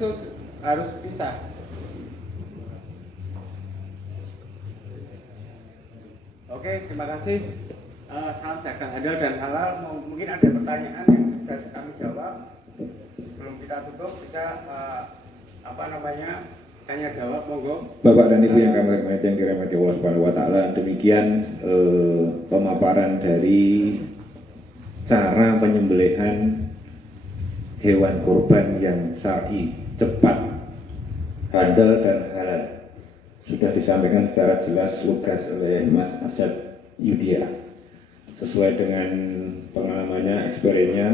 khusus harus pisah. Oke, terima kasih. Salam dagang halal dan halal. Mungkin ada pertanyaan yang bisa kami jawab. Sebelum kita tutup, bisa tanya jawab, monggo. Bapak dan Ibu yang kami hormati, yang dirahmati Allah Subhanahu wa taala, demikian pemaparan dari cara penyembelihan hewan kurban yang syar'i, cepat, handal dan halal. Sudah disampaikan secara jelas lugas oleh Mas Asyad Yudhya. Sesuai dengan pengalamannya, experience-nya,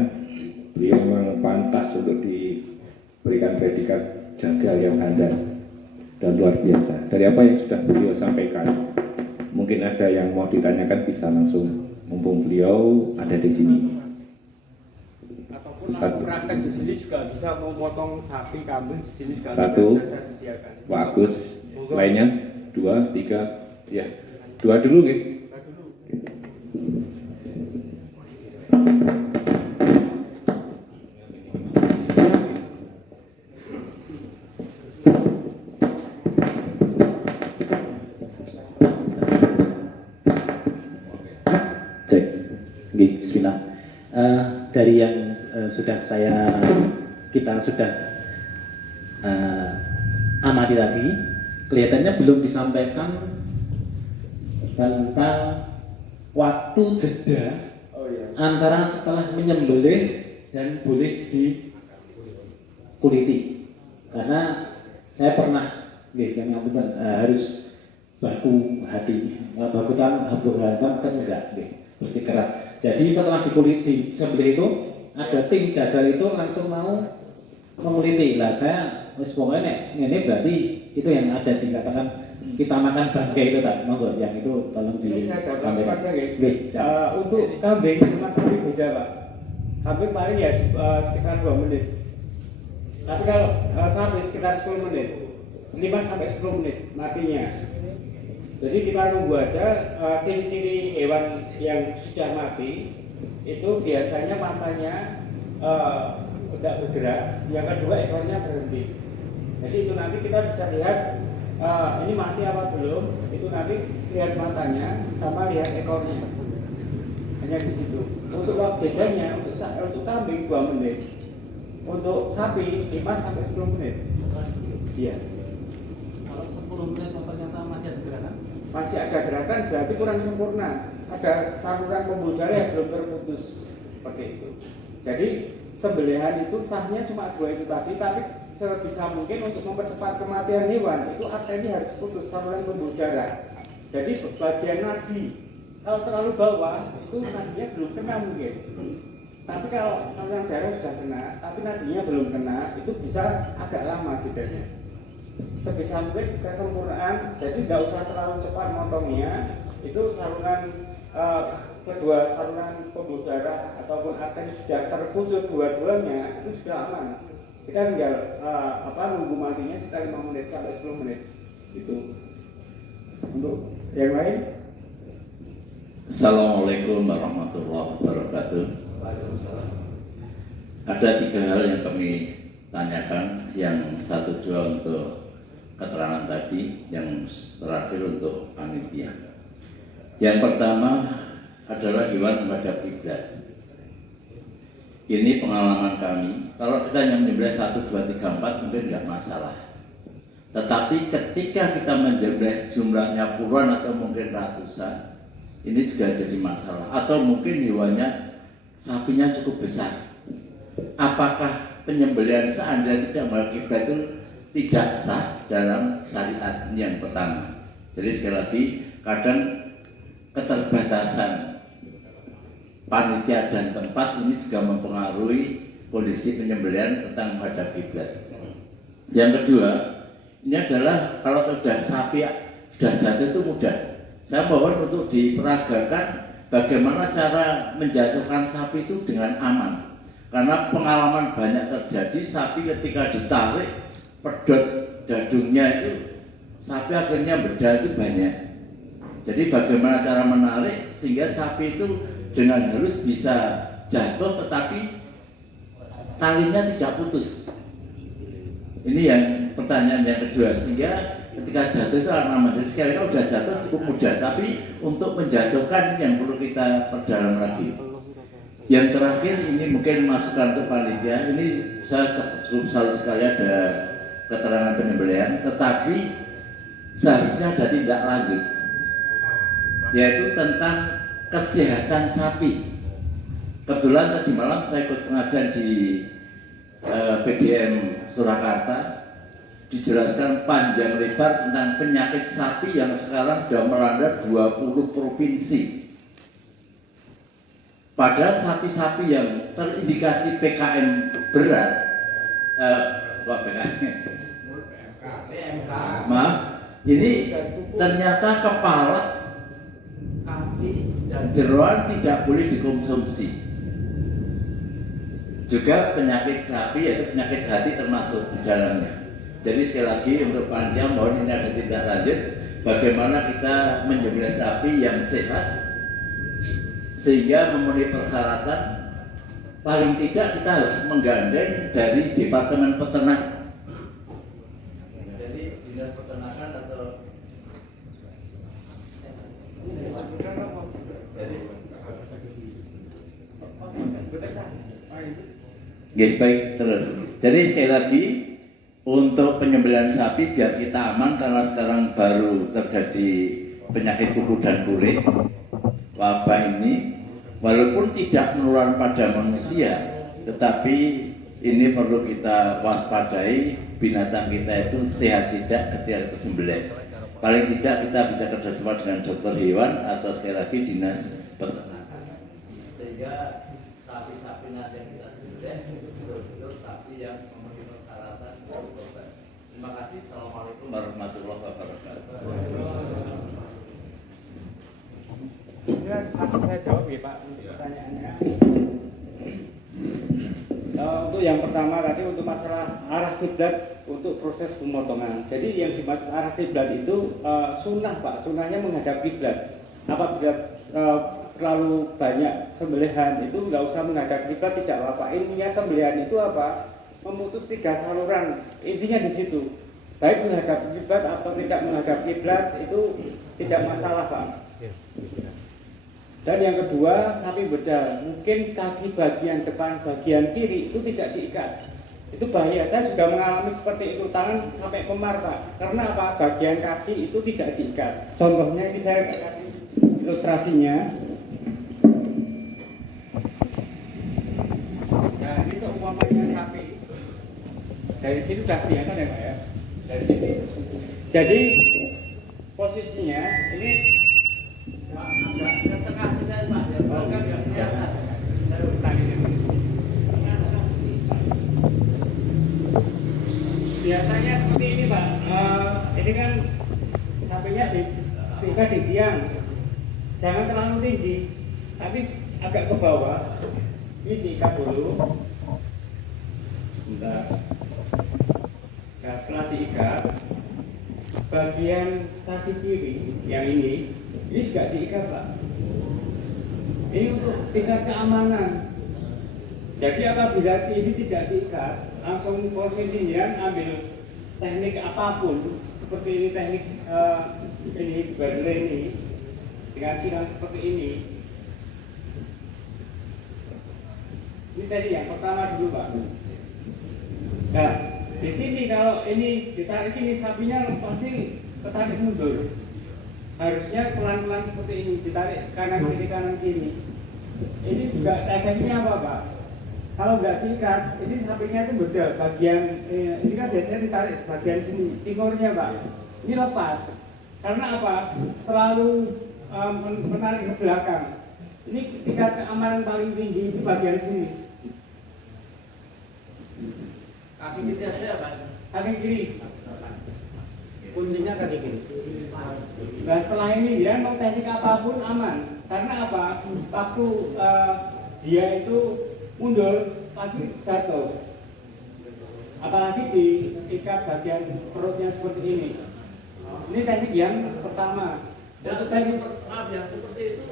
beliau memang pantas untuk diberikan predikat jagal yang handal dan luar biasa. Dari apa yang sudah beliau sampaikan, mungkin ada yang mau ditanyakan bisa langsung, mumpung beliau ada di sini. Ataupun langsung praktek di sini juga bisa memotong sapi, kambing di sini juga Satu, bisa sediakan. Pak Agus, lainnya 2, 3, ya 2 dulu gitu. Cek, bismillah. Dari yang kita sudah amati tadi, kelihatannya belum disampaikan tentang waktu jeda antara setelah menyembelih dan boleh dikuliti. Karena saya pernah, harus baku hati, baku tangan, kan enggak, bersikeras. Jadi setelah dikuliti sembelih itu, ada tim jagal itu langsung mau menguliti. Lah saya pokoknya ini berarti itu yang ada dikatakan kita makan bangkai itu tak, monggo yang itu tolong disampaikan. Untuk Untuk kambing sama sapi beda Pak. Kambing paling ya sekitar 2 menit. Tapi kalau sapi sekitar 10 menit, 5 sampai 10 menit matinya. Jadi kita nunggu aja. Ciri-ciri hewan yang sudah mati itu biasanya matanya tidak bergerak, yang kedua ekornya berhenti. Jadi itu nanti kita bisa lihat ini mati apa belum, itu nanti lihat matanya sama lihat ekornya, hanya di situ. Untuk waktu jedanya untuk kambing 2 menit, untuk sapi 5 sampai 10 menit. Iya. Kalau 10 menit ternyata masih ada gerakan? Masih ada gerakan berarti kurang sempurna. Ada saluran pembuluh darah yang belum terputus, seperti itu. Jadi sembelihan itu sahnya cuma 2 itu tadi, tapi sebisa mungkin untuk mempercepat kematian hewan itu arteri harus putus, saluran pembuluh darah. Jadi bagian nadi kalau terlalu bawah itu nadinya belum kena mungkin. Tapi kalau saluran darah sudah kena, tapi nadinya belum kena, itu bisa agak lama jedanya. Sebisa mungkin kesempurnaan, jadi tidak usah terlalu cepat motongnya. Itu saluran kedua saluran pembuluh darah ataupun arteri sudah terputus dua-duanya, itu sudah aman. Kita tinggal nunggu matinya sekitar 5 menit sampai 10 menit. Itu. Untuk yang lain. Assalamualaikum warahmatullahi wabarakatuh. Ada 3 hal yang kami tanyakan. Yang satu dua untuk keterangan tadi, yang terakhir untuk panitia. Yang pertama adalah hewan menghadap kiblat. Ini pengalaman kami. Kalau kita yang menyembelih 1, 2, 3, 4 mungkin tidak masalah. Tetapi ketika kita menyembelih jumlahnya puluhan atau mungkin ratusan, ini juga jadi masalah. Atau mungkin hewannya, sapinya cukup besar. Apakah penyembelihan seandainya tidak menghadap kiblat itu tidak sah dalam syariat? Ini yang pertama. Jadi sekali lagi, kadang keterbatasan panitia dan tempat ini juga mempengaruhi kondisi penyembelihan tentang menghadap kiblat. Yang kedua, ini adalah kalau sudah sapi sudah jatuh itu mudah. Saya mohon untuk diperagakan bagaimana cara menjatuhkan sapi itu dengan aman. Karena pengalaman banyak terjadi, sapi ketika ditarik pedot dadungnya itu sapi akhirnya bedah itu banyak. Jadi bagaimana cara menarik sehingga sapi itu dengan halus bisa jatuh tetapi talinya tidak putus. Ini yang pertanyaan yang kedua, sehingga ketika jatuh itu anak majelis sekali kalau sudah jatuh cukup mudah, tapi untuk menjatuhkan yang perlu kita perdalam lagi. Yang terakhir ini mungkin masukan untuk panitia, ini saya cukup salut sekali ada keterangan penyembelihan, tetapi seharusnya ada tindak lanjut, yaitu tentang kesehatan sapi. Kebetulan tadi malam saya ikut pengajian di PDM Surakarta, dijelaskan panjang lebar tentang penyakit sapi yang sekarang sudah melanda 20 provinsi. Padahal sapi-sapi yang terindikasi PKM berat, maaf, ini ternyata kepala, kaki, dan jeroan tidak boleh dikonsumsi. Juga penyakit sapi yaitu penyakit hati termasuk di dalamnya. Jadi sekali lagi untuk panitia mohon ini ada tindak lanjut bagaimana kita menyembelih sapi yang sehat sehingga memenuhi persyaratan. Paling tidak kita harus menggandeng dari Departemen Peternak. Jadi dinas peternakan atau baik terus. Jadi sekali lagi untuk penyembelihan sapi biar kita aman karena sekarang baru terjadi penyakit kuku dan kulit wabah ini, walaupun tidak menular pada manusia, tetapi ini perlu kita waspadai binatang kita itu sehat tidak ketika disembelih. Paling tidak kita bisa kerjasama dengan dokter hewan atau sekali lagi dinas peternakan sehingga sapi-sapi nanti yang kita sembelih betul-betul sapi yang memenuhi persyaratan untuk korban. Terima kasih. Assalamualaikum warahmatullahi wabarakatuh. Langsung saya jawab ya Pak untuk pertanyaannya. Untuk yang pertama tadi untuk masalah arah kiblat untuk proses pemotongan. Jadi yang dimaksud arah kiblat itu sunnah Pak, sunnahnya menghadap kiblat. Apabila terlalu banyak sembelihan itu nggak usah menghadap kiblat, tidak apa-apa. Intinya sembelihan itu apa? Memutus 3 saluran. Intinya di situ. Baik menghadap kiblat atau tidak menghadap kiblat itu tidak masalah Pak. Dan yang kedua, sapi bedal, mungkin kaki bagian depan, bagian kiri itu tidak diikat. Itu bahaya, saya juga mengalami seperti itu, tangan sampai memar Pak. Karena apa? Bagian kaki itu tidak diikat. Contohnya ini saya kasih ilustrasinya. Nah ini seumpamanya sapi. Dari sini sudah kelihatan ya Pak ya? Dari sini. Jadi posisinya ini Agak ke tengah sudah Pak, ya Pak, kan nggak kelihatan. saya ulangi ini. Biasanya seperti ini Pak. Ini kan sapinya diikat di tiang. Jangan terlalu tinggi, tapi agak ke bawah. Ini diikat dulu. Bentar. Nah, setelah diikat, bagian kaki kiri yang ini juga diikat Pak. Ini untuk tingkat keamanan. Jadi apabila ini tidak diikat, langsung posisinya ambil teknik apapun, seperti ini teknik ini berle ini dengan silang seperti ini. Ini tadi yang pertama dulu Pak. Nah, di sini kalau ini ditarik ini sapinya pasti ketarik mundur. Harusnya pelan-pelan seperti ini, ditarik kanan kiri. Ini juga tekniknya apa Pak? Kalau nggak diikat, ini sapinya itu bedal bagian ini kan biasanya ditarik bagian sini, timurnya Pak. Ini lepas. Karena apa? Terlalu menarik ke belakang. Ini tingkat keamanan paling tinggi di bagian sini. Kaki kiri aja Pak. Kaki kiri. Kuncinya kaki kiri. Nah setelah ini dia mau teknik apapun aman. Karena apa? Waktu dia itu mundur pasti jatuh. Apalagi diikat bagian perutnya seperti ini. Ini teknik yang pertama. Untuk teknik maaf yang seperti itu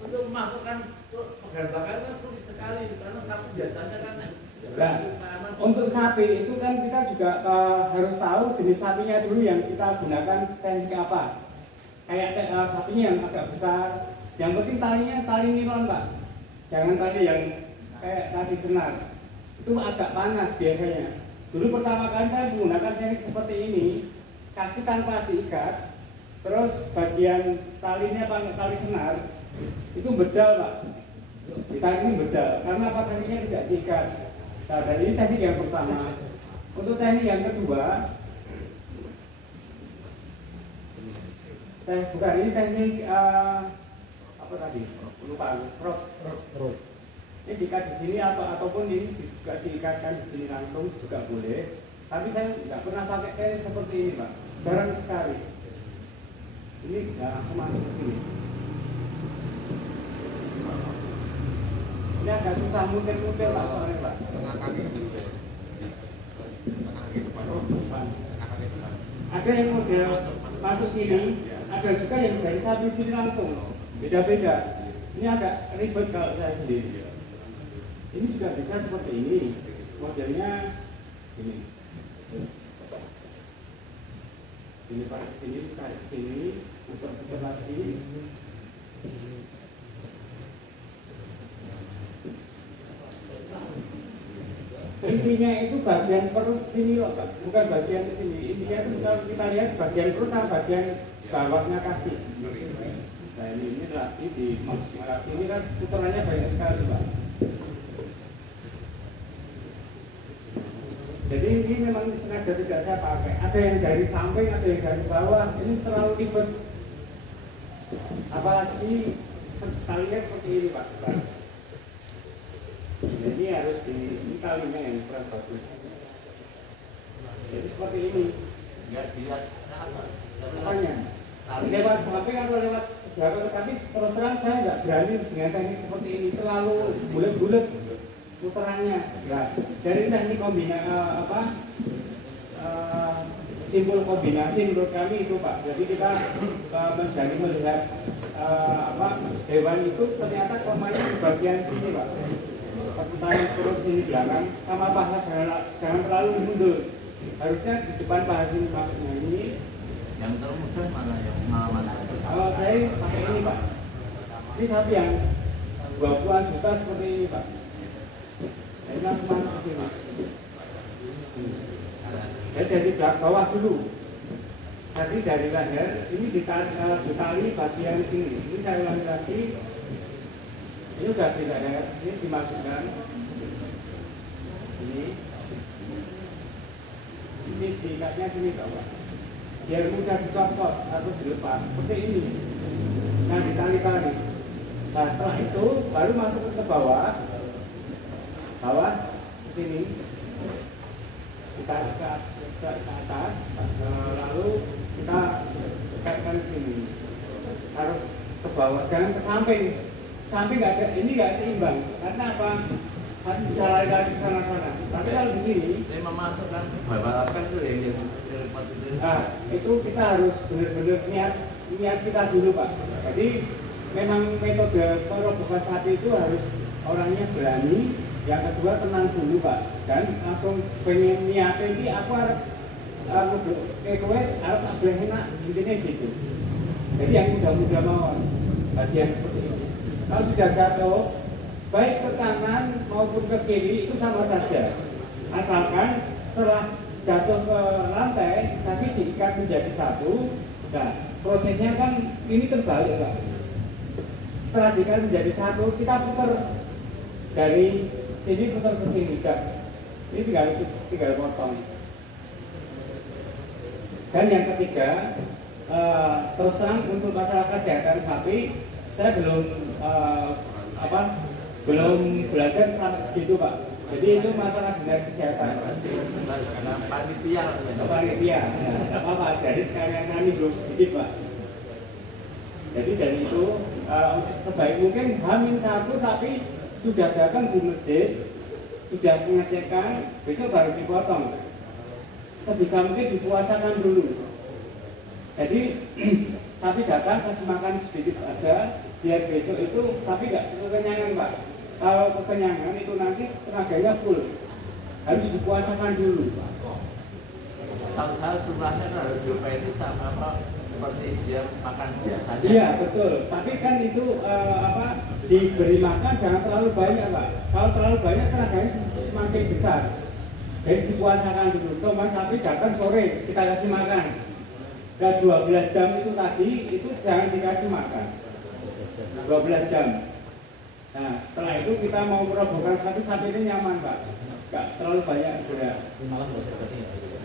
untuk memasukkan pegan bakar kan sulit sekali karena sapi biasanya kan Nah, aman untuk sapi itu kan kita juga harus tahu jenis sapinya dulu yang kita gunakan teknik apa. Kayak sapinya yang agak besar. Yang penting talinya tali nilon Pak. Jangan tali yang kayak tali senar. Itu agak panas biasanya. Dulu pertama kali saya menggunakan teknik seperti ini, kaki tanpa diikat, terus bagian talinya pakai tali senar, itu bedal Pak. Ditarik ini bedal, karena apa talinya tidak diikat. Nah, dan ini teknik yang pertama. Untuk teknik yang kedua, bukan ini teknik apa tadi? Lupa. Rod. Ini diikat di sini ataupun ini juga diikatkan di sini langsung juga boleh. Tapi saya nggak pernah pakai teknik seperti ini Pak. Jarang sekali. Ini nggak langsung masuk ke sini. Ini agak susah muter-muter Pak, soalnya Pak. Ada yang model masuk sini, ada juga yang dari sapi sini langsung. Beda-beda. Ini agak ribet kalau saya sendiri. Ini juga bisa seperti ini. Modelnya ini. Ini pakai sini, tarik sini, putar-putar lagi. Intinya itu bagian perut sini loh Pak, bukan bagian sini. Intinya itu kalau kita lihat bagian perut sama bagian bawahnya kaki. Nah ini lagi di kaki ini kan putarannya banyak sekali Pak. Jadi ini memang sengaja tidak saya pakai. Ada yang dari samping, ada yang dari bawah. Ini terlalu ribet. Apalagi talinya seperti ini Pak. Jadi harus ini talinya yang kurang bagus. Jadi seperti ini. Enggak dilihat ke atas. Apanya? Lewat samping atau lewat belakang, tapi terus terang saya nggak berani dengan teknik seperti ini. Terlalu bulat-bulat putarannya. Nah, dari teknik simpul kombinasi menurut kami itu Pak. Jadi kita mencari melihat hewan itu ternyata komanya di bagian sini Pak. Perputaran perut sini belakang sama paha jangan terlalu mundur. Harusnya di depan paha sini Pak. Nah ini Yang termudah mana yang pengalaman? saya pakai ini Pak. Ini sapi yang 20-an juta seperti ini Pak. Ini langsung masuk ke sini. Jadi dari bawah dulu. Tadi dari leher ini ditali bagian sini. Ini saya ulangi lagi. Ini sudah di leher, ini dimasukkan. Ini diikatnya sini Pak. Biar mudah dicopot atau dilepas seperti ini. Nah ditali-tali. Nah setelah itu baru masuk ke bawah ke sini. Ditarik ke atas, lalu kita tekatkan ke sini. Harus ke bawah, jangan ke samping. Samping nggak ada, ini nggak seimbang. Karena apa? Harus bisa lari-lari ke sana-sana. Tapi kalau di sini, Ini memasukkan ke bawah kan itu yang nah, itu kita harus benar-benar niat kita dulu Pak. Jadi memang metode perobokan sapi itu harus orangnya berani. Yang kedua tenang dulu Pak. Dan langsung pengen niatin ini aku harus harus boleh enak intinya gitu. Jadi yang mudah-mudah mau bagian seperti ini. Kalau sudah jatuh, baik ke kanan maupun ke kiri itu sama saja. Asalkan setelah jatuh ke lantai, tapi diikat menjadi satu. Nah, prosesnya kan ini terbalik Pak. Setelah diikat menjadi satu, kita putar dari sini putar ke sini. Ini tinggal potong. Dan yang ketiga, terus terang untuk masalah kesehatan sapi, saya belum belajar sampai segitu Pak. Jadi itu masalah dinas kesehatan. karena panitia. Panitia, nah, apa-apa. Jadi sekalian kami belum sedikit Pak. Jadi dari itu sebaik mungkin H-1 sapi sudah datang di masjid, sudah pengecekan, besok baru dipotong. Sebisa mungkin dipuasakan dulu. Jadi sapi datang kasih makan sedikit saja, biar besok itu sapi nggak kekenyangan Pak. Kalau kekenyangan itu nanti tenaganya full. harus dikuasakan dulu, Pak. Tahu saya sunnahnya harus dioperasi sama apa seperti dia makan biasanya. Iya betul, tapi kan itu diberi makan jangan terlalu banyak, Pak. Kalau terlalu banyak tenaganya semakin besar. Jadi dikuasakan dulu. Soalnya sapi datang sore kita kasih makan. Dan 12 jam itu tadi itu jangan dikasih makan. 12 jam. Nah setelah itu kita mau merobohkan sapi ini nyaman, Pak. Nggak terlalu banyak gerak. Malam nggak usah dikasih ya?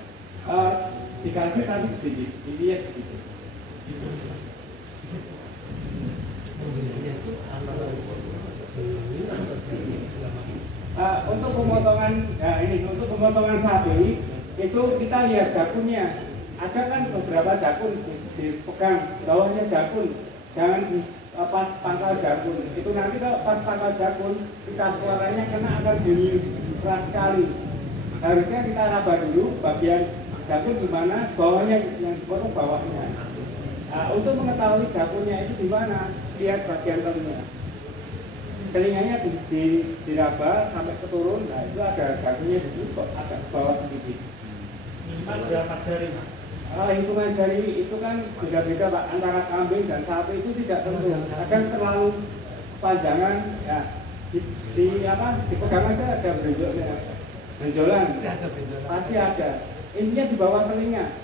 Dikasih tapi sedikit, ini ya sedikit. Untuk pemotongan, untuk pemotongan sapi itu kita lihat jakunnya. Ada kan beberapa jakun dipegang, bawahnya jakun, jangan pas pangkal jakun. Itu nanti kalau pas pangkal jakun kita suaranya kena akan bunyi keras sekali. Harusnya kita raba dulu bagian jakun di mana, bawahnya yang dipotong bawahnya. Untuk mengetahui jakunnya itu di mana, lihat bagian telinga. Telinganya diraba sampai keturun, nah itu ada jakunnya di situ, agak ke bawah sedikit. Minimal berapa jari, Mas? Hitungan jari itu kan beda-beda, Pak, antara kambing dan sapi itu tidak tentu. Kadang terlalu panjangan, ya dipegang aja ada benjolan, pasti ada. Intinya di bawah telinga.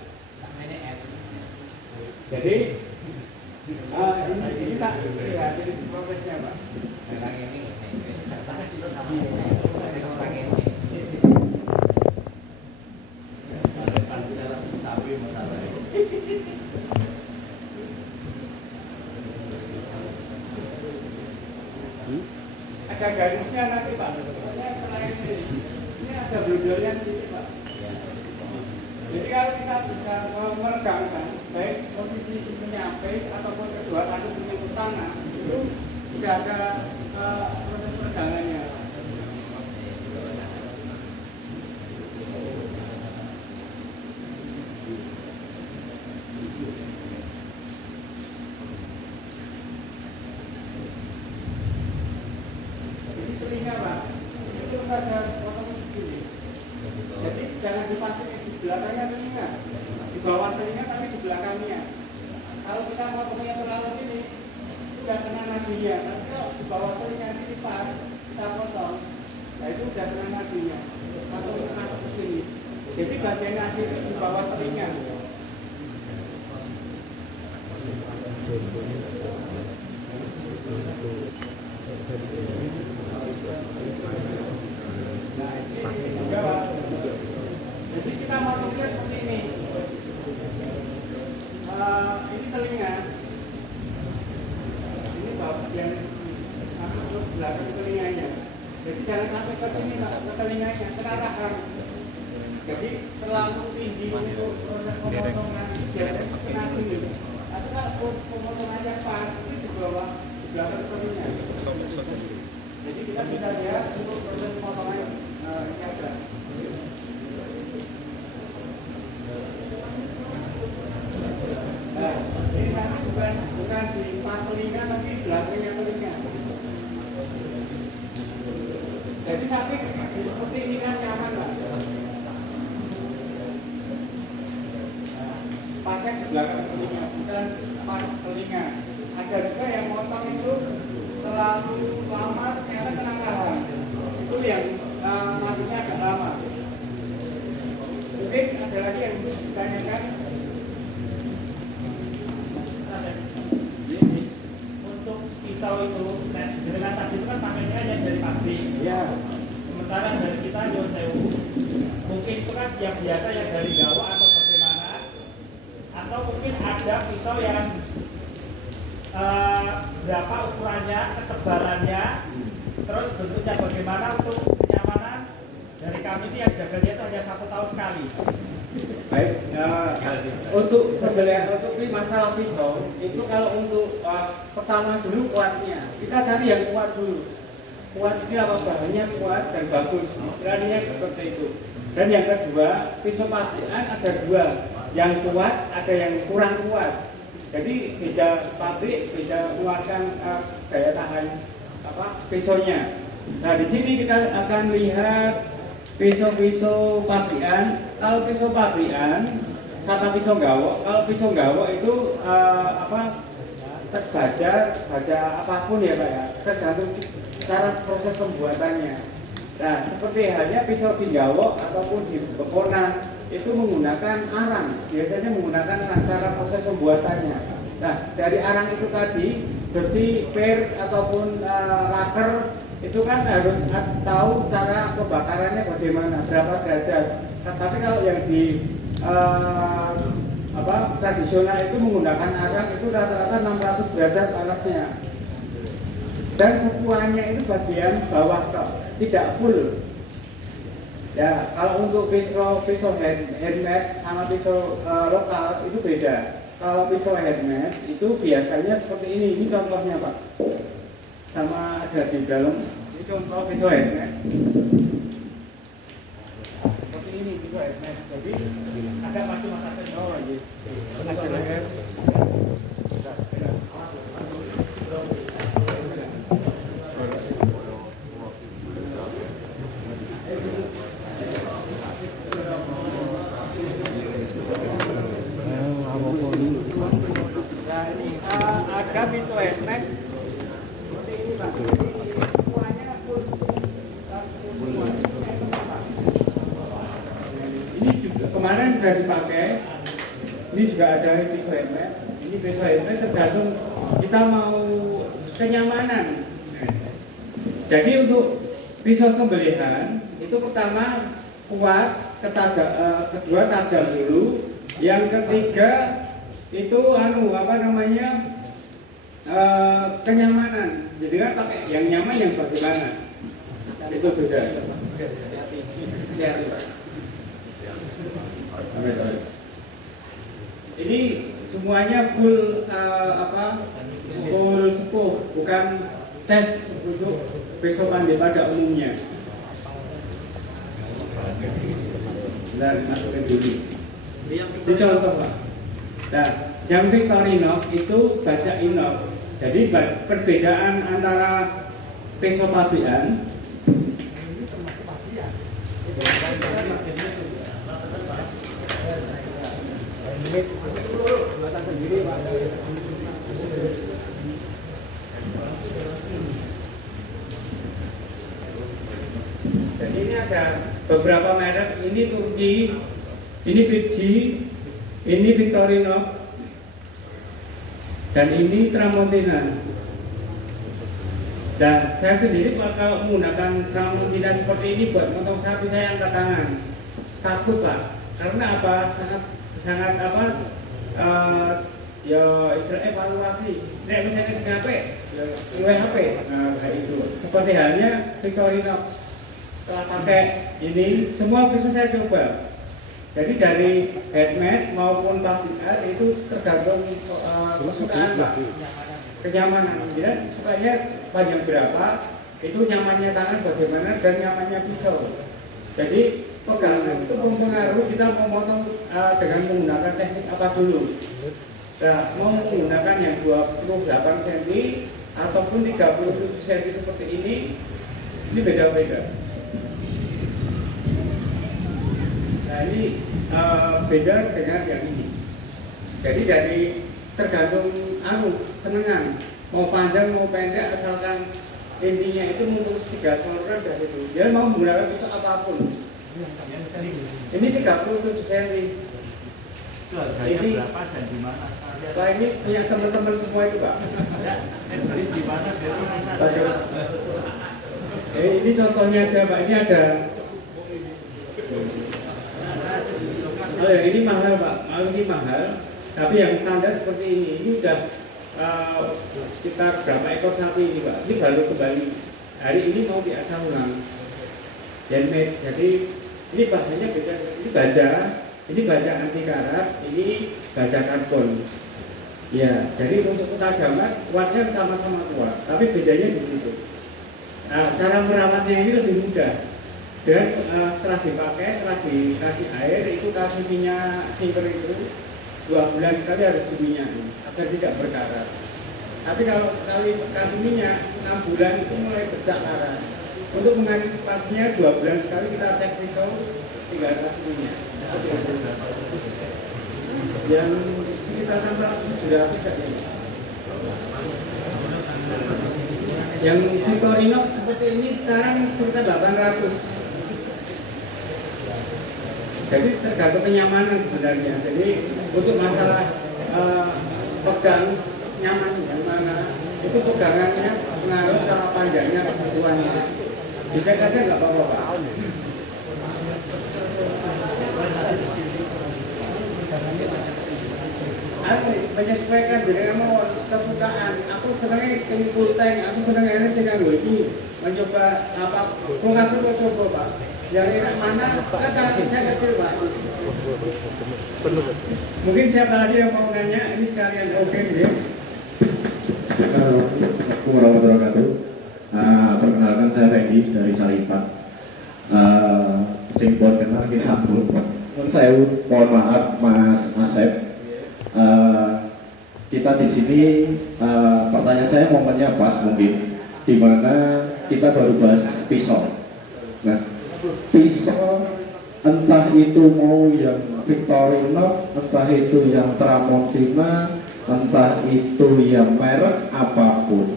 Jadi ini tak lihat ini prosesnya, Pak. Ada garisnya nanti, Pak. Pokoknya selain ini ada bludurnya sedikit, Pak. Jadi kalau kita bisa meregangkan baik posisi menyampai ataupun kedua kaki menyebut tangan itu tidak ada proses peregangannya. Jadi telinga, Pak, itu saja potong begini. Jadi jangan dipasang di belakangnya telinga, di bawah telinga tapi di belakangnya. Kalau kita mau potongnya terlalu sini, sudah kena nadinya. Tapi kalau di bawah telinga ini pas kita potong, nah itu sudah kena nadinya. Atau masuk ke sini. Jadi bagian nadi itu di bawah telinga. Nah ini juga, Pak. Jadi kita mau lihat seperti ini. Ini telinga. Ini bagian masuk ke belakang telinganya. Jadi jangan sampai ke sini, Pak, ke telinganya, kena rahang. Jadi terlalu tinggi untuk proses pemotongan jadi kena sini. Tapi kalau pemotongannya pas, itu di bawah di belakang telinga. Jadi kita bisa lihat untuk proses pemotongan ini ada. Nah, ini nanti bukan di pas telinga tapi di belakangnya telinga. Jadi sapi seperti ini kan nyaman, Pak. Pasnya di belakang telinga, bukan pas telinga. Ada juga yang motong itu terlalu lama ternyata kena rahang. Itu yang matinya agak lama. Mungkin ada lagi yang ditanyakan. Untuk pisau itu, dengan tadi itu kan pakainya yang dari pabrik. Ya. Sementara dari kita Nyon Sewu, mungkin itu kan yang biasa yang dari Jawa atau bagaimana, atau mungkin ada pisau yang berapa ukurannya, ketebalannya, terus bentuknya bagaimana untuk kenyamanan dari kami ini yang jaganya itu hanya 1 tahun sekali. Baik, untuk sebenarnya untuk masalah pisau itu kalau untuk pertama dulu kuatnya kita cari yang kuat dulu. Kuat ini apa, bahannya kuat dan bagus, istilahnya seperti itu. Dan yang kedua, pisau pabrikan ada dua, yang kuat ada yang kurang kuat. Jadi beda pabrik, beda mengeluarkan daya tahan pisaunya. Nah di sini kita akan lihat pisau-pisau pabrikan. Kalau pisau pabrikan sama pisau gawok, kalau pisau gawok itu baja apapun ya Pak ya, tergantung cara proses pembuatannya. Nah, seperti halnya pisau di gawok ataupun di bekona itu menggunakan arang, biasanya menggunakan cara proses pembuatannya. Nah, dari arang itu tadi, besi, per ataupun laker itu kan harus tahu cara pembakarannya bagaimana, berapa derajat. Tapi kalau yang di tradisional itu menggunakan arang itu rata-rata 600 derajat panasnya. Dan semuanya itu bagian bawah tidak full. Ya, kalau untuk pisau handmade sama pisau lokal itu beda. Kalau pisau handmade itu biasanya seperti ini. Ini contohnya Pak. Sama ada di dalam. Ini contoh pisau handmade. Seperti ini pisau handmade. Jadi ada pasti makanan. Oh iya. Ada pisau handmade seperti ini Pak. Semuanya full. Ini juga kemarin sudah dipakai. Ini juga ada pisau handmade. Ini pisau handmade tergantung kita mau kenyamanan. Jadi untuk pisau sembelihan itu pertama kuat, kedua tajam dulu, yang ketiga itu kenyamanan. Jadi kan pakai yang nyaman yang bagaimana? Itu sudah. Ini semuanya full full sepuh, bukan tes untuk pisau pandai pada umumnya. Dan masukin dulu. Ini contoh Pak. Nah, yang Victorinox itu baja inox. Jadi perbedaan antara pisau pabrikan jadi ini ada beberapa merek. Ini Turki, ini Fiji, ini Victorinox, dan ini Tramontina. Dan saya sendiri kalau menggunakan Tramontina seperti ini buat motong sapi saya angkat tangan, takut Pak. Karena apa? Sangat evaluasi. Nek misalnya HP, HP, kayak itu. Seperti halnya Victorinox. Setelah pakai ini, semua pisau saya coba. Jadi dari handmade maupun pabrikan itu tergantung kesukaan Pak, kenyamanan. Jadi sukanya panjang berapa, itu nyamannya tangan bagaimana, dan nyamannya pisau. Jadi pegangan itu mempengaruhi kita memotong dengan menggunakan teknik apa dulu. Nah, mau menggunakan yang 28 cm ataupun 37 cm seperti ini beda-beda. Nah, ini beda dengan yang ini. Jadi dari tergantung senengan, mau panjang mau pendek, asalkan intinya itu memutus 3 saluran dari itu. Dia mau menggunakan pisau apapun. Ini 37 cm. Ini berapa dan di mana? Pak, ini punya teman-teman semua itu Pak. Ini di mana? Ini contohnya aja Pak. Ini ada. Oh ya, ini mahal Pak. Ini mahal. Tapi yang standar seperti ini. Ini udah sekitar berapa ekor sapi ini Pak. Ini baru kembali. Hari ini mau diasah ulang. Handmade. Jadi ini bahannya beda. Ini baja anti karat, ini baja karbon. Ya, jadi untuk ketajaman kuatnya sama-sama kuat, tapi bedanya di situ. Nah, cara merawatnya ini lebih mudah. Dan setelah dipakai, setelah dikasih air, itu kasih minyak silver itu 2 bulan sekali harus diminyaki agar tidak berkarat. Tapi kalau sekali kasih minyak 6 bulan itu mulai bercak karat. Untuk mengantisipasinya 2 bulan sekali kita cek pisau 3 atas punya. Yang sekitar 600-700 saja. Yang Victorinox seperti ini sekarang sekitar 800. Jadi tergantung kenyamanan sebenarnya. Jadi untuk masalah pegang nyaman yang mana itu pegangannya pengaruh sama panjangnya kebutuhannya. Dicek aja nggak apa-apa Pak. Aku menyesuaikan jadi kamu kesukaan. Aku senangnya ini full tank. Aku senangnya ini sih kan ini mencoba apa? Aku coba Pak. Yang enak mana? Kan tarifnya kecil Pak. Mungkin siapa lagi yang mau nanya? Ini sekalian oke ya. Assalamualaikum warahmatullahi wabarakatuh. Perkenalkan saya Regi dari Saripan. Simpon kenal ke Sambul. Saya mohon maaf Mas Asep. Kita di sini pertanyaan saya momennya pas mungkin, di mana kita baru bahas pisau. Nah, pisau entah itu mau yang Victorinox, entah itu yang Tramontina, entah itu yang merek apapun.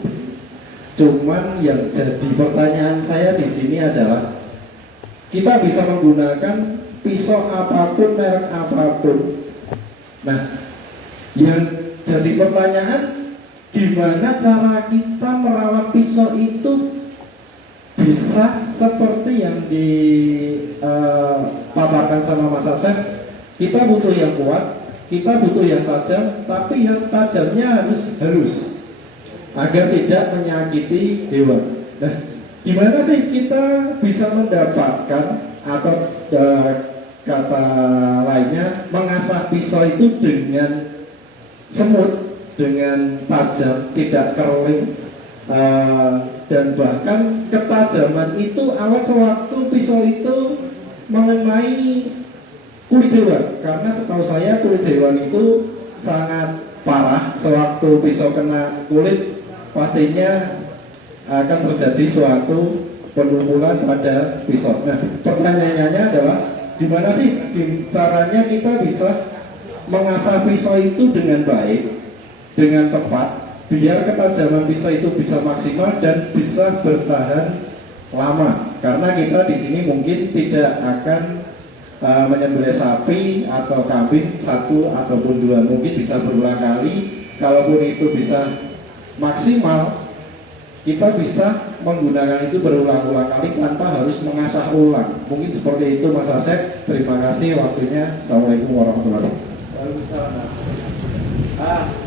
Cuman yang jadi pertanyaan saya di sini adalah kita bisa menggunakan pisau apapun, merek apapun. Nah, yang jadi pertanyaan, gimana cara kita merawat pisau itu bisa seperti yang dipaparkan sama Mas Asep? Kita butuh yang kuat, kita butuh yang tajam, tapi yang tajamnya harus halus agar tidak menyakiti hewan. Nah, gimana sih kita bisa mendapatkan atau kata lainnya mengasah pisau itu dengan semut, dengan tajam, tidak curling, dan bahkan ketajaman itu awal sewaktu pisau itu mengenai kulit hewan, karena setahu saya kulit hewan itu sangat parah. Sewaktu pisau kena kulit pastinya akan terjadi suatu penumpulan pada pisau. Nah, pertanyaannya adalah gimana sih caranya kita bisa mengasah pisau itu dengan baik, dengan tepat, biar ketajaman pisau itu bisa maksimal dan bisa bertahan lama. Karena kita di sini mungkin tidak akan menyembelih sapi atau kambing 1 ataupun 2, mungkin bisa berulang kali. Kalaupun itu bisa maksimal, kita bisa menggunakan itu berulang-ulang kali tanpa harus mengasah ulang. Mungkin seperti itu Mas Asep. Terima kasih waktunya. Assalamualaikum warahmatullahi wabarakatuh.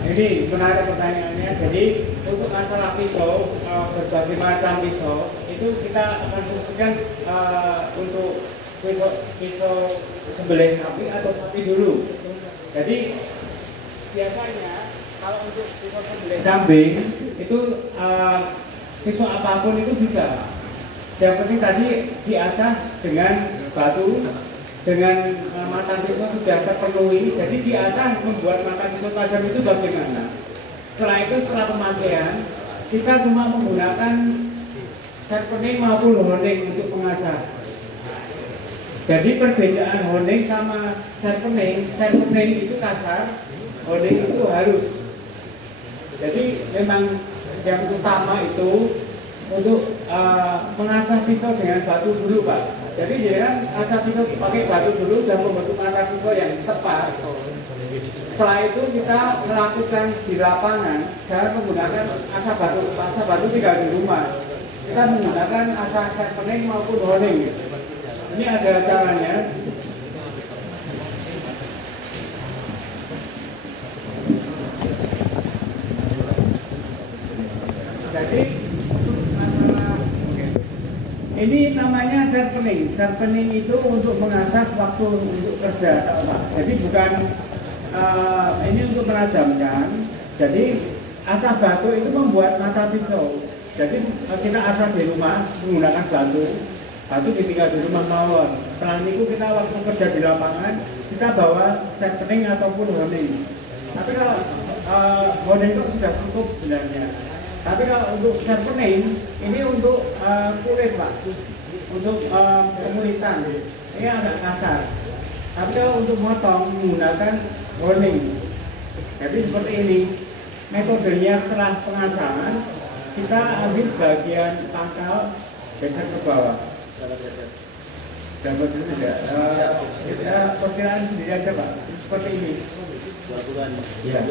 Ini menarik pertanyaannya. Jadi untuk masalah pisau, berbagai macam pisau itu kita akan fungsikan untuk pisau sembelih sapi atau sapi dulu. Jadi biasanya kalau untuk pisau sembelih kambing itu pisau apapun itu bisa. Yang penting tadi diasah dengan batu, dengan mata pisau sudah terpenuhi. Jadi diasah membuat mata pisau tajam itu bagaimana. Setelah itu, setelah pemakaian, kita cuma menggunakan sharpening maupun honing untuk mengasah. Jadi perbedaan honing sama sharpening itu kasar, honing itu halus. Jadi memang yang utama itu untuk mengasah pisau dengan batu dulu Pak. Jadi jangan asah pisau pakai batu dulu dan membentuk mata pisau yang tepat. Setelah itu kita melakukan di lapangan, jangan menggunakan asah batu tinggal di rumah. Kita menggunakan asah sharpening maupun honing. Ini ada caranya. Jadi ini namanya sharpening. Sharpening itu untuk mengasah waktu untuk kerja, Pak. Jadi bukan ini untuk menajamkan. Jadi asah batu itu membuat mata pisau. Jadi kita asah di rumah menggunakan batu ditinggal di rumah mawon. Setelah itu kita waktu kerja di lapangan kita bawa sharpening ataupun honing. Tapi kalau honing itu sudah cukup sebenarnya. Tapi kalau untuk sharpening ini untuk kulit Pak, untuk pemulitan ini agak kasar. Tapi kalau untuk motong menggunakan honing, jadi seperti ini metodenya. Setelah pengasahan kita ambil bagian pangkal geser ke bawah. Dapat itu tidak. Kita perkiraan sendiri aja Pak, seperti ini. Ya.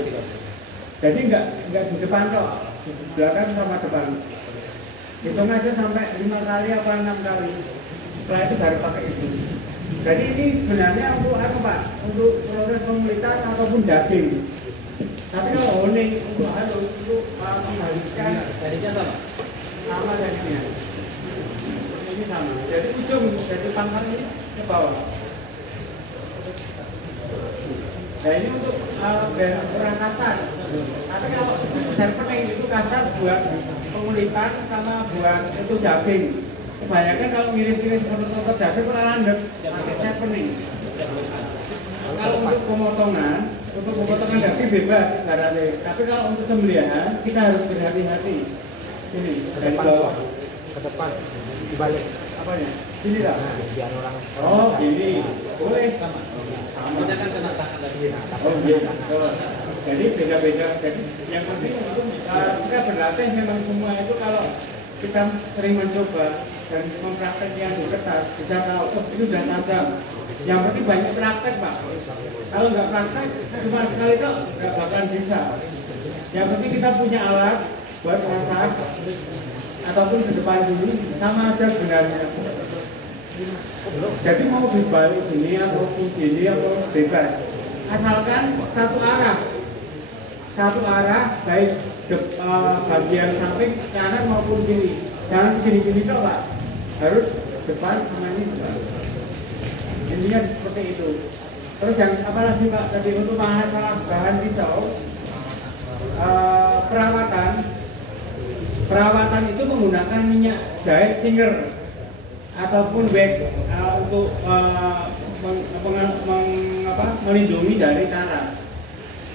Jadi enggak di depan kok, di belakang sama depan. Hitung aja sampai 5 kali atau 6 kali. Setelah itu baru pakai itu. Jadi ini sebenarnya untuk apa Pak? Untuk proses pemulitan ataupun daging. Tapi kalau honing untuk menghaluskan Jadinya sama dagingnya. Ini sama. Jadi ujung dari pangkal ini ke bawah. Nah ini untuk ukuran kasar. Tapi kalau sharpening itu kasar buat pengulitan sama buat itu daging. Kebanyakan kalau ngiris-ngiris potong daging kurang landep, pakai sharpening. Kalau untuk pemotongan daging bebas ibaratnya. Tapi kalau untuk sembelihan kita harus berhati-hati. Ini dari bawah ke depan dibalik apanya? Sini lah. biar orang Oh gini, boleh sama. Kita kan kena tangan tadi. Oh iya. Jadi beda-beda. Jadi yang penting untuk kita berlatih memang semua itu kalau kita sering mencoba dan mempraktek yang di kertas bisa tahu oh ini sudah tajam. Yang penting banyak praktek Pak. Kalau nggak praktek cuma sekali itu nggak bakalan bisa. Yang penting kita punya alat buat masak ataupun di depan sini sama aja benarnya. Jadi mau dibalik gini ataupun gini atau bebas, asalkan satu arah baik bagian samping kanan maupun kiri. Jangan gini-gini dong Pak, harus depan sama ini depan. Intinya seperti itu. Terus yang apa lagi Pak tadi untuk masalah bahan pisau, perawatan itu menggunakan minyak jahit singer ataupun wax untuk melindungi dari karat.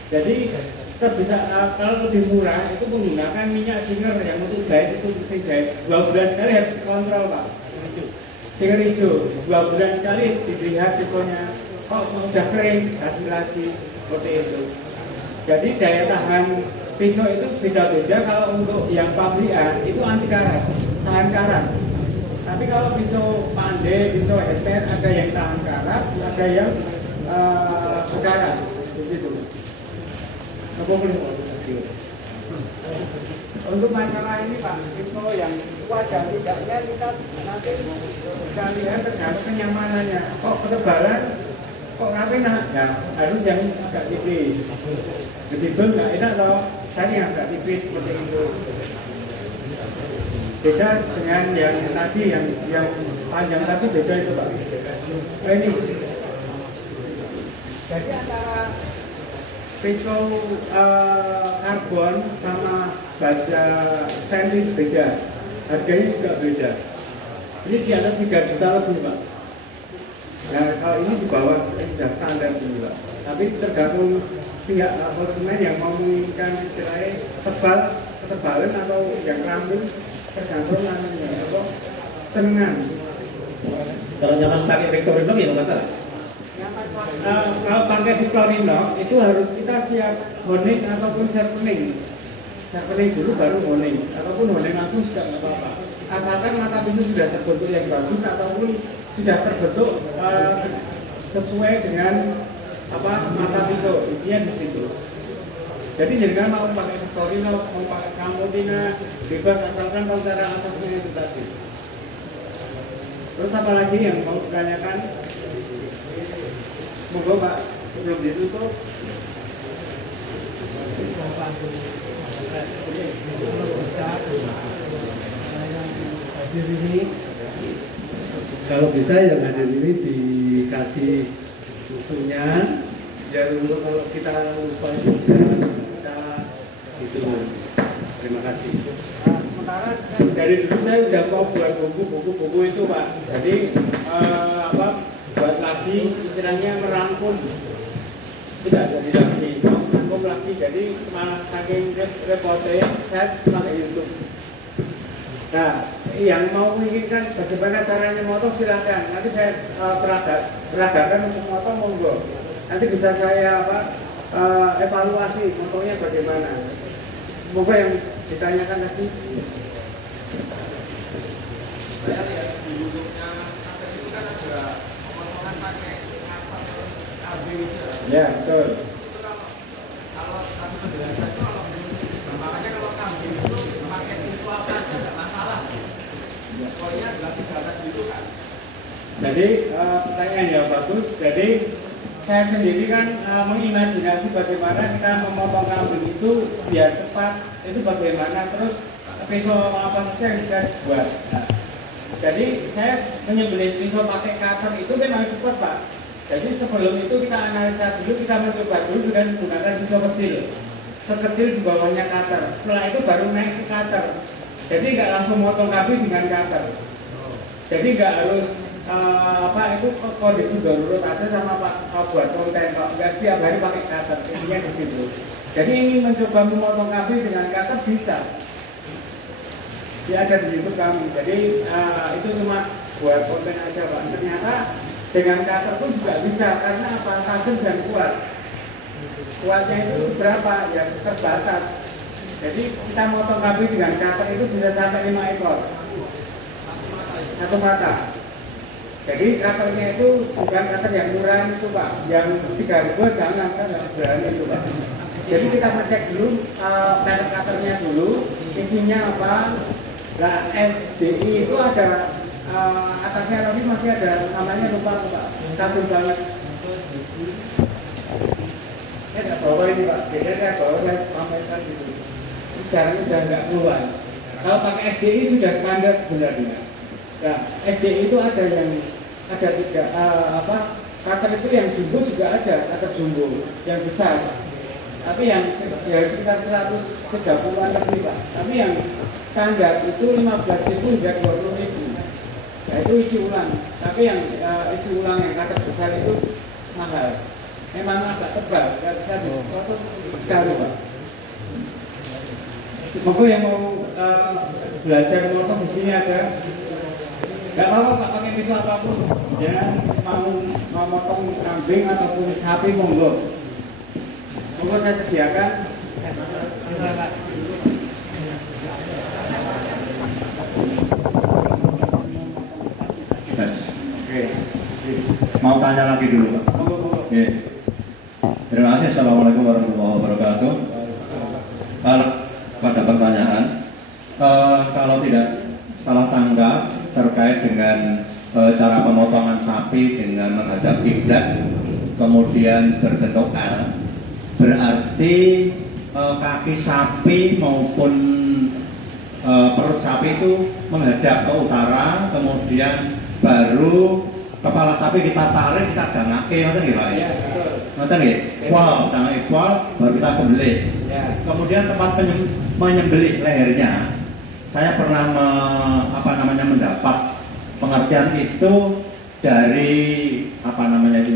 Jadi bisa kalau lebih murah itu menggunakan minyak singer yang untuk jahit itu mesin jahit 2 bulan sekali harus kontrol Pak. Singer hijau 2 bulan sekali dilihat tiponya. Kok sudah kering kasih lagi seperti itu. Jadi daya tahan pisau itu beda-beda. Kalau untuk yang pabrikan itu anti karat, tahan karat. Tapi kalau pisau pandai, pisau ester ada yang tahan karat, ada yang berkarat, begitu. Untuk masalah ini Pak, pisau yang kuat dan tidaknya kita nanti bisa lihat tergantung kenyamanannya. Kok ketebalan, kok rapi nak? Ya harus yang agak tipis. Ketibel nggak enak loh, tadi yang agak tipis seperti itu. Beda dengan yang tadi, yang panjang tadi beda itu Pak. Ini. Jadi antara pisau karbon sama baja stainless beda, harganya juga beda. Ini di atas 3 juta lebih Pak. Nah kalau ini di bawah sudah standar ini Pak. Tapi tergantung pihak konsumen yang mau menginginkan istilahnya ketebalan atau yang ramping, tergantung namanya atau senengan. Kalau nyaman pakai Victorinox ya nggak masalah. Kalau pakai Victorinox itu harus kita siap honing ataupun sharpening. Sharpening dulu baru honing, ataupun honing langsung juga nggak apa-apa. Asalkan mata pisau sudah terbentuk yang bagus ataupun sudah terbentuk sesuai dengan mata pisau, intinya di situ. Jadi jangan mau pakai Victorinox, mau pakai Camotina, bebas asalkan tahu cara asasnya itu tadi. Terus apa lagi yang mau ditanyakan? Monggo Pak, sebelum ditutup. Hadir ini, kalau bisa yang hadir ini dikasih bukunya, biar untuk kalau kita lupa juga kita itu. Terima kasih. Sementara dari dulu saya sudah mau buat buku-buku itu Pak. Jadi buat lagi istilahnya merangkum, tidak jadi lagi merangkum lagi lagi, jadi malah saking repotnya saya pakai YouTube. Nah, yang mau menginginkan bagaimana caranya moto silakan. Nanti saya peragakan untuk moto monggo. Nanti bisa saya evaluasi motonya bagaimana. Semoga yang ditanyakan tadi. Saya lihat di YouTube-nya Mas Asep itu kan ada pemotongan pakai asap AB itu. Ya, betul. Itu kalau kami penjelasan itu kalau makanya kalau kambing itu pakai tisu apa aja nggak masalah. Pokoknya adalah tindakan gitu kan. Jadi pertanyaan yang bagus. Jadi saya sendiri kan mengimajinasi bagaimana kita memotong kambing itu biar cepat. Itu bagaimana terus pisau apa saja yang bisa buat. Nah, jadi saya menyembelih pisau pakai cutter itu memang cepat Pak. Jadi sebelum itu kita analisa dulu, kita mencoba dulu dengan menggunakan pisau kecil. Sekecil di bawahnya cutter. Setelah itu baru naik ke cutter. Jadi nggak langsung motong kambing dengan cutter. Jadi nggak harus itu kondisi darurat aja sama Pak buat konten Pak. Nggak setiap hari pakai cutter. Intinya di situ. Jadi ingin mencoba memotong kambing dengan cutter bisa. Dia ada di YouTube kami. Jadi itu cuma buat konten aja Pak. Ternyata dengan cutter pun juga bisa karena apa? Tajam dan kuat. Kuatnya itu seberapa? Ya terbatas. Jadi kita motong kambing dengan cutter itu bisa sampai 5 ekor. Satu mata. Jadi cutternya itu bukan cutter yang murah itu Pak. Yang 3.000 jangan kan berani itu Pak. Jadi kita ngecek dulu merek cutternya dulu, isinya apa. Nah SDI itu ada atasnya tapi masih ada namanya lupa Pak. Satu banget. Saya nggak bawa ini Pak. Biasanya saya bawa saya sampaikan gitu. Sekarang sudah nggak keluar. Kalau pakai SDI sudah standar sebenarnya. Nah, SDI itu ada yang ada tiga cutter itu yang jumbo juga ada, cutter jumbo yang besar. Tapi yang ya sekitar 130-an lebih Pak. Tapi yang standar itu 15.000 hingga 20.000. Nah itu isi ulang. Tapi yang isi ulang yang cutter besar itu mahal. Memang agak tebal, nggak bisa dipotong sekali Pak. Monggo yang mau belajar motong di sini ada. Gak apa-apa Pak, pakai pisau apapun. Jangan mau motong kambing ataupun sapi monggo. Monggo saya sediakan. Oke. Mau tanya lagi dulu Pak. Oke. Terima kasih. Assalamualaikum warahmatullahi wabarakatuh. Pada pertanyaan, kalau tidak salah tangkap terkait dengan cara pemotongan sapi dengan menghadap kiblat kemudian berbentuk L, berarti kaki sapi maupun perut sapi itu menghadap ke utara, kemudian baru kepala sapi kita tarik, kita dangake, ngoten nggih Pak? Iya, betul. Ngoten nggih. Wow, dangake wow, baru kita sembelih. Ya. Kemudian tempat menyembelih lehernya, saya pernah mendapat pengertian itu dari itu?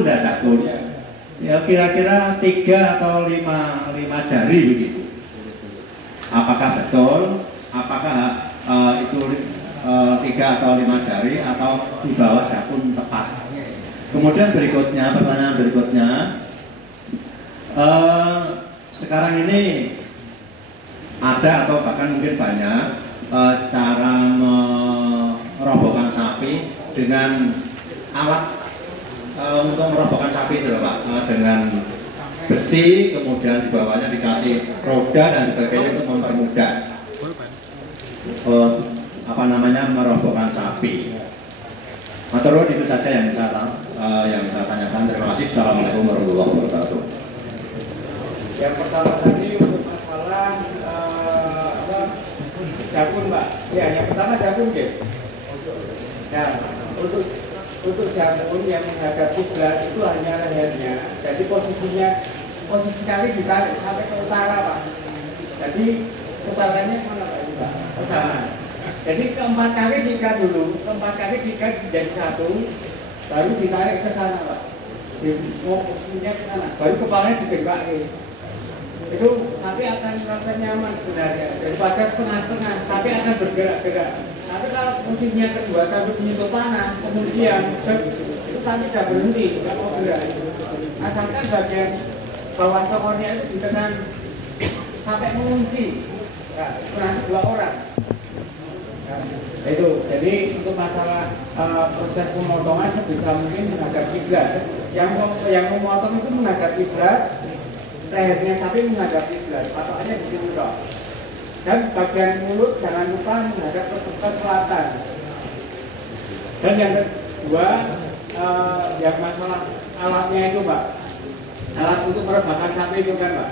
Dakun. Ya kira-kira 3 atau 5 jari begitu. Apakah betul? Apakah itu 3 atau 5 jari atau di bawah dakun tepat? Kemudian pertanyaan berikutnya, sekarang ini ada atau bahkan mungkin banyak cara merobohkan sapi dengan alat untuk merobohkan sapi itu Pak, dengan besi, kemudian di bawahnya dikasih roda dan sebagainya untuk mempermudah merobohkan sapi. Matur itu saja yang bisa tanyakan. Terima kasih. Assalamualaikum warahmatullahi wabarakatuh. Yang pertama tadi untuk masalah jakun Mbak. Ya, yang pertama jakun gitu. Nah, untuk jakun yang menghadap kiblat itu hanya lehernya. Jadi posisi kali ditarik sampai ke utara Pak. Jadi utaranya mana Pak? Ke sana. Jadi keempat kali diikat dulu, keempat kali diikat jadi satu. baru ditarik ke sana Pak. Mau posisinya ke sana, baru kepalanya didengkak itu nanti akan merasa nyaman sebenarnya daripada setengah-setengah, tapi akan bergerak-gerak. Tapi kalau posisinya kedua sampai menyentuh tanah, kemudian itu tapi tidak berhenti, tidak mau gerak. Asalkan bagian bawah tokonya itu ditekan sampai mengunci, kurang 2 orang. Itu jadi untuk masalah proses pemotongan sebisa mungkin menghadap kiblat. Yang memotong itu menghadap kiblat, lehernya sapi menghadap kiblat, patokannya di situ toh. Dan bagian mulut jangan lupa menghadap ke selatan. Dan yang kedua yang masalah alatnya itu Pak, alat untuk merebahkan sapi itu kan Pak.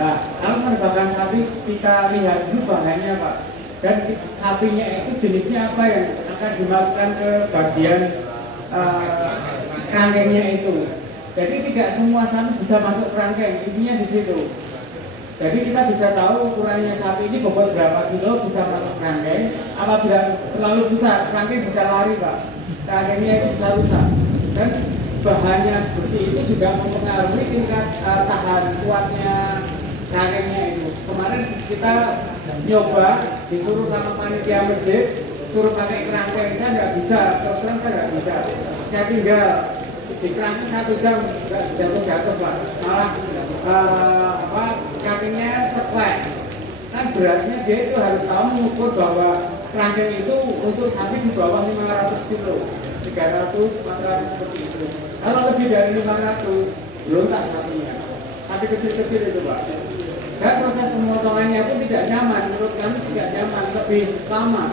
Nah, kalau merebahkan sapi kita lihat dulu bahannya Pak. Dan sapinya itu jenisnya apa yang akan dimasukkan ke bagian kerangkengnya itu. Jadi tidak semua sapi bisa masuk kerangkeng, intinya di situ. Jadi kita bisa tahu ukurannya sapi ini bobot berapa kilo bisa masuk kerangkeng. Apabila terlalu besar, kerangkeng bisa lari Pak. Kerangkengnya itu bisa rusak. Dan bahannya besi itu juga mempengaruhi tingkat tahan kuatnya kerangkengnya itu. Kemarin kita nyoba disuruh sama panitia masjid suruh pakai kerangkeng, saya nggak bisa, terus terang saya nggak bisa. Saya tinggal di kerangkeng 1 jam nggak jatuh Pak, malah kerangkengnya seklek. Kan beratnya dia itu harus tahu mengukur bahwa kerangkeng itu untuk sapi di bawah 500 kilo, 300, 400 seperti itu. Kalau lebih dari 500 belum tak sapinya, sapi kecil-kecil itu Pak. Dan proses pemotongannya pun tidak nyaman, menurut kami tidak nyaman, lebih lama.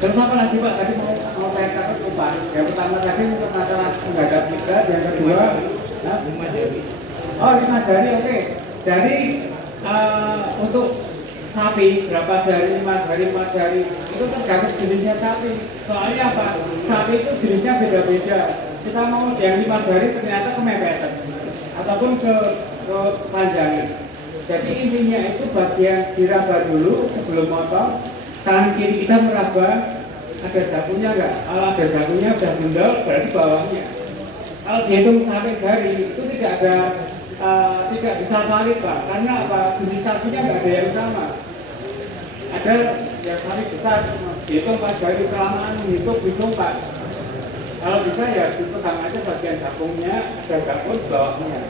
Terus apa lagi Pak? Tadi mau saya katakan lupa. Yang pertama tadi untuk masalah menghadap kiblat, yang kedua, oh 5 jari, oke. Jadi untuk sapi berapa jari, 5 jari itu tergantung jenisnya sapi. Soalnya apa? Sapi itu jenisnya beda-beda. Kita mau yang 5 jari ternyata kemepetan ataupun ke panjangin. Jadi intinya itu bagian diraba dulu sebelum motong. Tangan kiri kita meraba, ada jakunya enggak? Kalau ada jakunya sudah bundal, berarti bawahnya. Kalau dihitung sampai jari itu tidak ada tidak bisa valid Pak, karena apa? Jenis sapinya enggak ada yang sama. Ada yang sapi besar, dihitung pas jari, kelamaan hitung Pak. Kalau bisa ya dipegang aja bagian jakungnya, ada jakun bawahnya.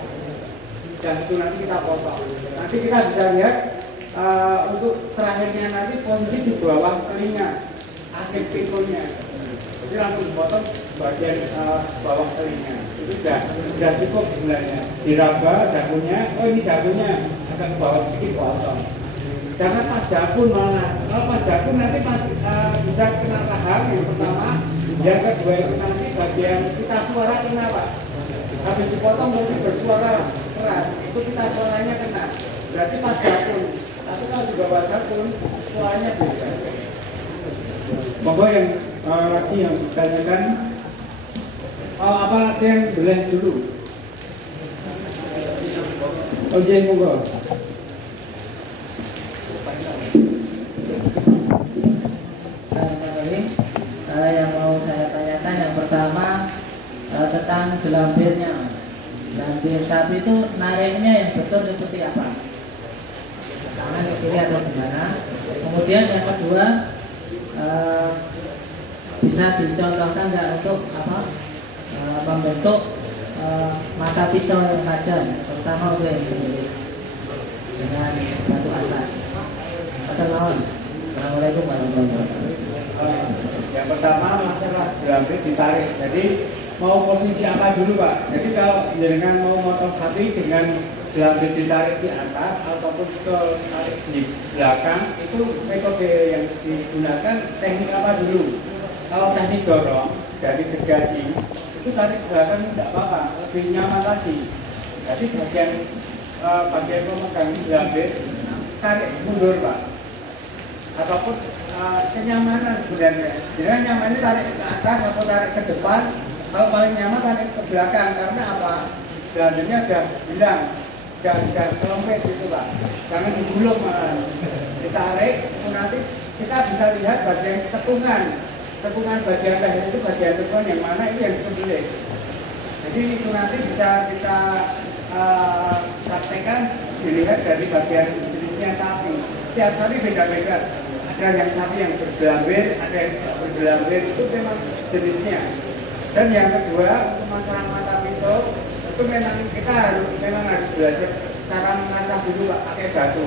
Dan itu nanti kita potong. Nanti kita bisa lihat untuk terakhirnya nanti posisi di bawah telinga, akhir pikulnya. Jadi langsung dipotong bagian bawah telinga. Itu sudah cukup sebenarnya. Diraba jakunya, oh ini jakunya agak ke bawah sedikit potong. Jangan pas jakun malah. Kalau pas jakun nanti bisa kena rahang yang pertama. Yang kedua itu nanti bagian kita suara kena Pak. Habis dipotong nanti bersuara keras. Itu kita suaranya kena. Berarti pas jakun. Tapi kalau di bawah jakun suaranya beda. Monggo yang lagi yang ditanyakan, apa ada yang boleh dulu? Oke, monggo. Yang mau saya tanyakan yang pertama tentang gelambirnya. Gelambir sapi itu nariknya yang betul seperti apa? Kanan ke kiri atau gimana? Kemudian yang kedua bisa dicontohkan nggak untuk membentuk mata pisau yang tajam, terutama untuk yang sendiri dengan batu asap. Assalamualaikum warahmatullahi wabarakatuh. Yang pertama masalah gelambir ditarik. Jadi mau posisi apa dulu Pak? Jadi kalau dengan mau motong sapi dengan gelambir ditarik di atas ataupun ke tarik di belakang, itu metode yang digunakan teknik apa dulu? Kalau teknik dorong dari gergaji itu tarik belakang tidak apa-apa, lebih nyaman lagi. Jadi bagian pemegang gelambir tarik mundur Pak, ataupun kenyamanan sebenarnya. Jadi nyamannya tarik ke atas atau tarik ke depan. Kalau paling nyaman tarik ke belakang, karena apa? Gelambirnya sudah hilang, sudah selempit gitu Pak. Jangan digulung malah. Ditarik, nanti kita bisa lihat bagian tekungan. tekungan bagian leher itu bagian tekungan yang mana itu yang disembelih. Jadi itu nanti bisa kita praktekkan dilihat dari bagian jenisnya sapi. Setiap sapi beda-beda. Ada yang sapi yang bergelambir, ada yang tidak bergelambir, itu memang jenisnya. Dan yang kedua, untuk masalah mata pisau itu memang kita harus belajar cara mengasah dulu Pak, pakai batu.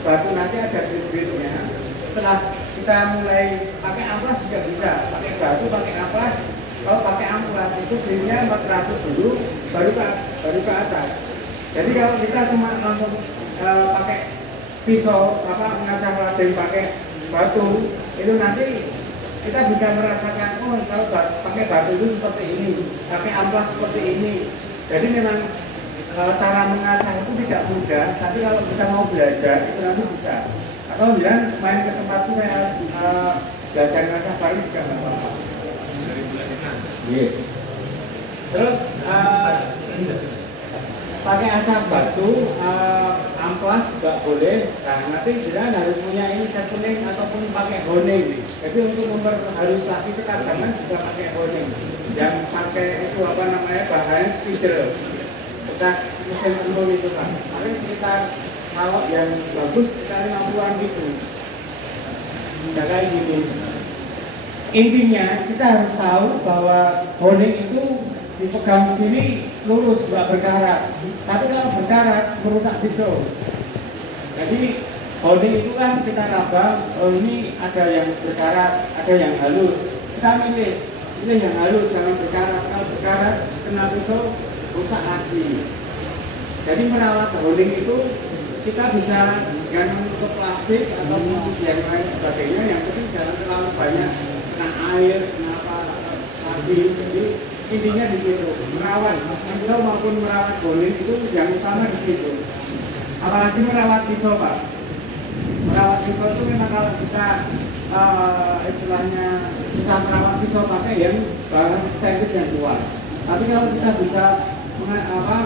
Batu nanti ada bibitnya. Setelah kita mulai pakai amplas juga bisa, pakai batu, pakai amplas. Kalau pakai amplas itu bibitnya 400 dulu, baru ke atas. Jadi kalau kita cuma langsung pakai pisau, mengasah ladeng pakai batu, itu nanti kita bisa merasakan, oh kalau pakai batu itu seperti ini, pakai amplas seperti ini. Jadi memang cara mengasah itu tidak mudah, tapi kalau kita mau belajar itu nanti bisa. Atau bilang main ke tempat itu saya belajar mengasah bareng juga nggak apa-apa. Terus pakai asap batu, amplas juga boleh. Nah nanti jangan harus punya ini kuning ataupun pakai honing. Jadi untuk memperhalus lagi tekanan juga pakai honing. Yang pakai itu bahan spidol. Kita mesin umum itu Pak. Tapi kita kalau yang bagus kita 50-an gitu. Tidak kayak gini. Intinya kita harus tahu bahwa honing itu dipegang sini lurus, nggak berkarat. Tapi kalau berkarat merusak pisau. Jadi honing itu kan kita raba, oh ini ada yang berkarat, ada yang halus. Kita pilih yang halus, jangan berkarat. Kalau berkarat kena pisau rusak lagi. Jadi merawat honing itu kita bisa dengan untuk plastik atau yang lain sebagainya. Yang penting jangan terlalu banyak kena air, kenapa lagi. Jadi intinya di situ, merawat pisau maupun merawat honing itu yang utama di situ. Apalagi merawat pisau Pak. Merawat pisau itu memang kalau kita istilahnya kita merawat pisau pakai yang bahan stainless yang kuat. Tapi kalau kita bisa merawat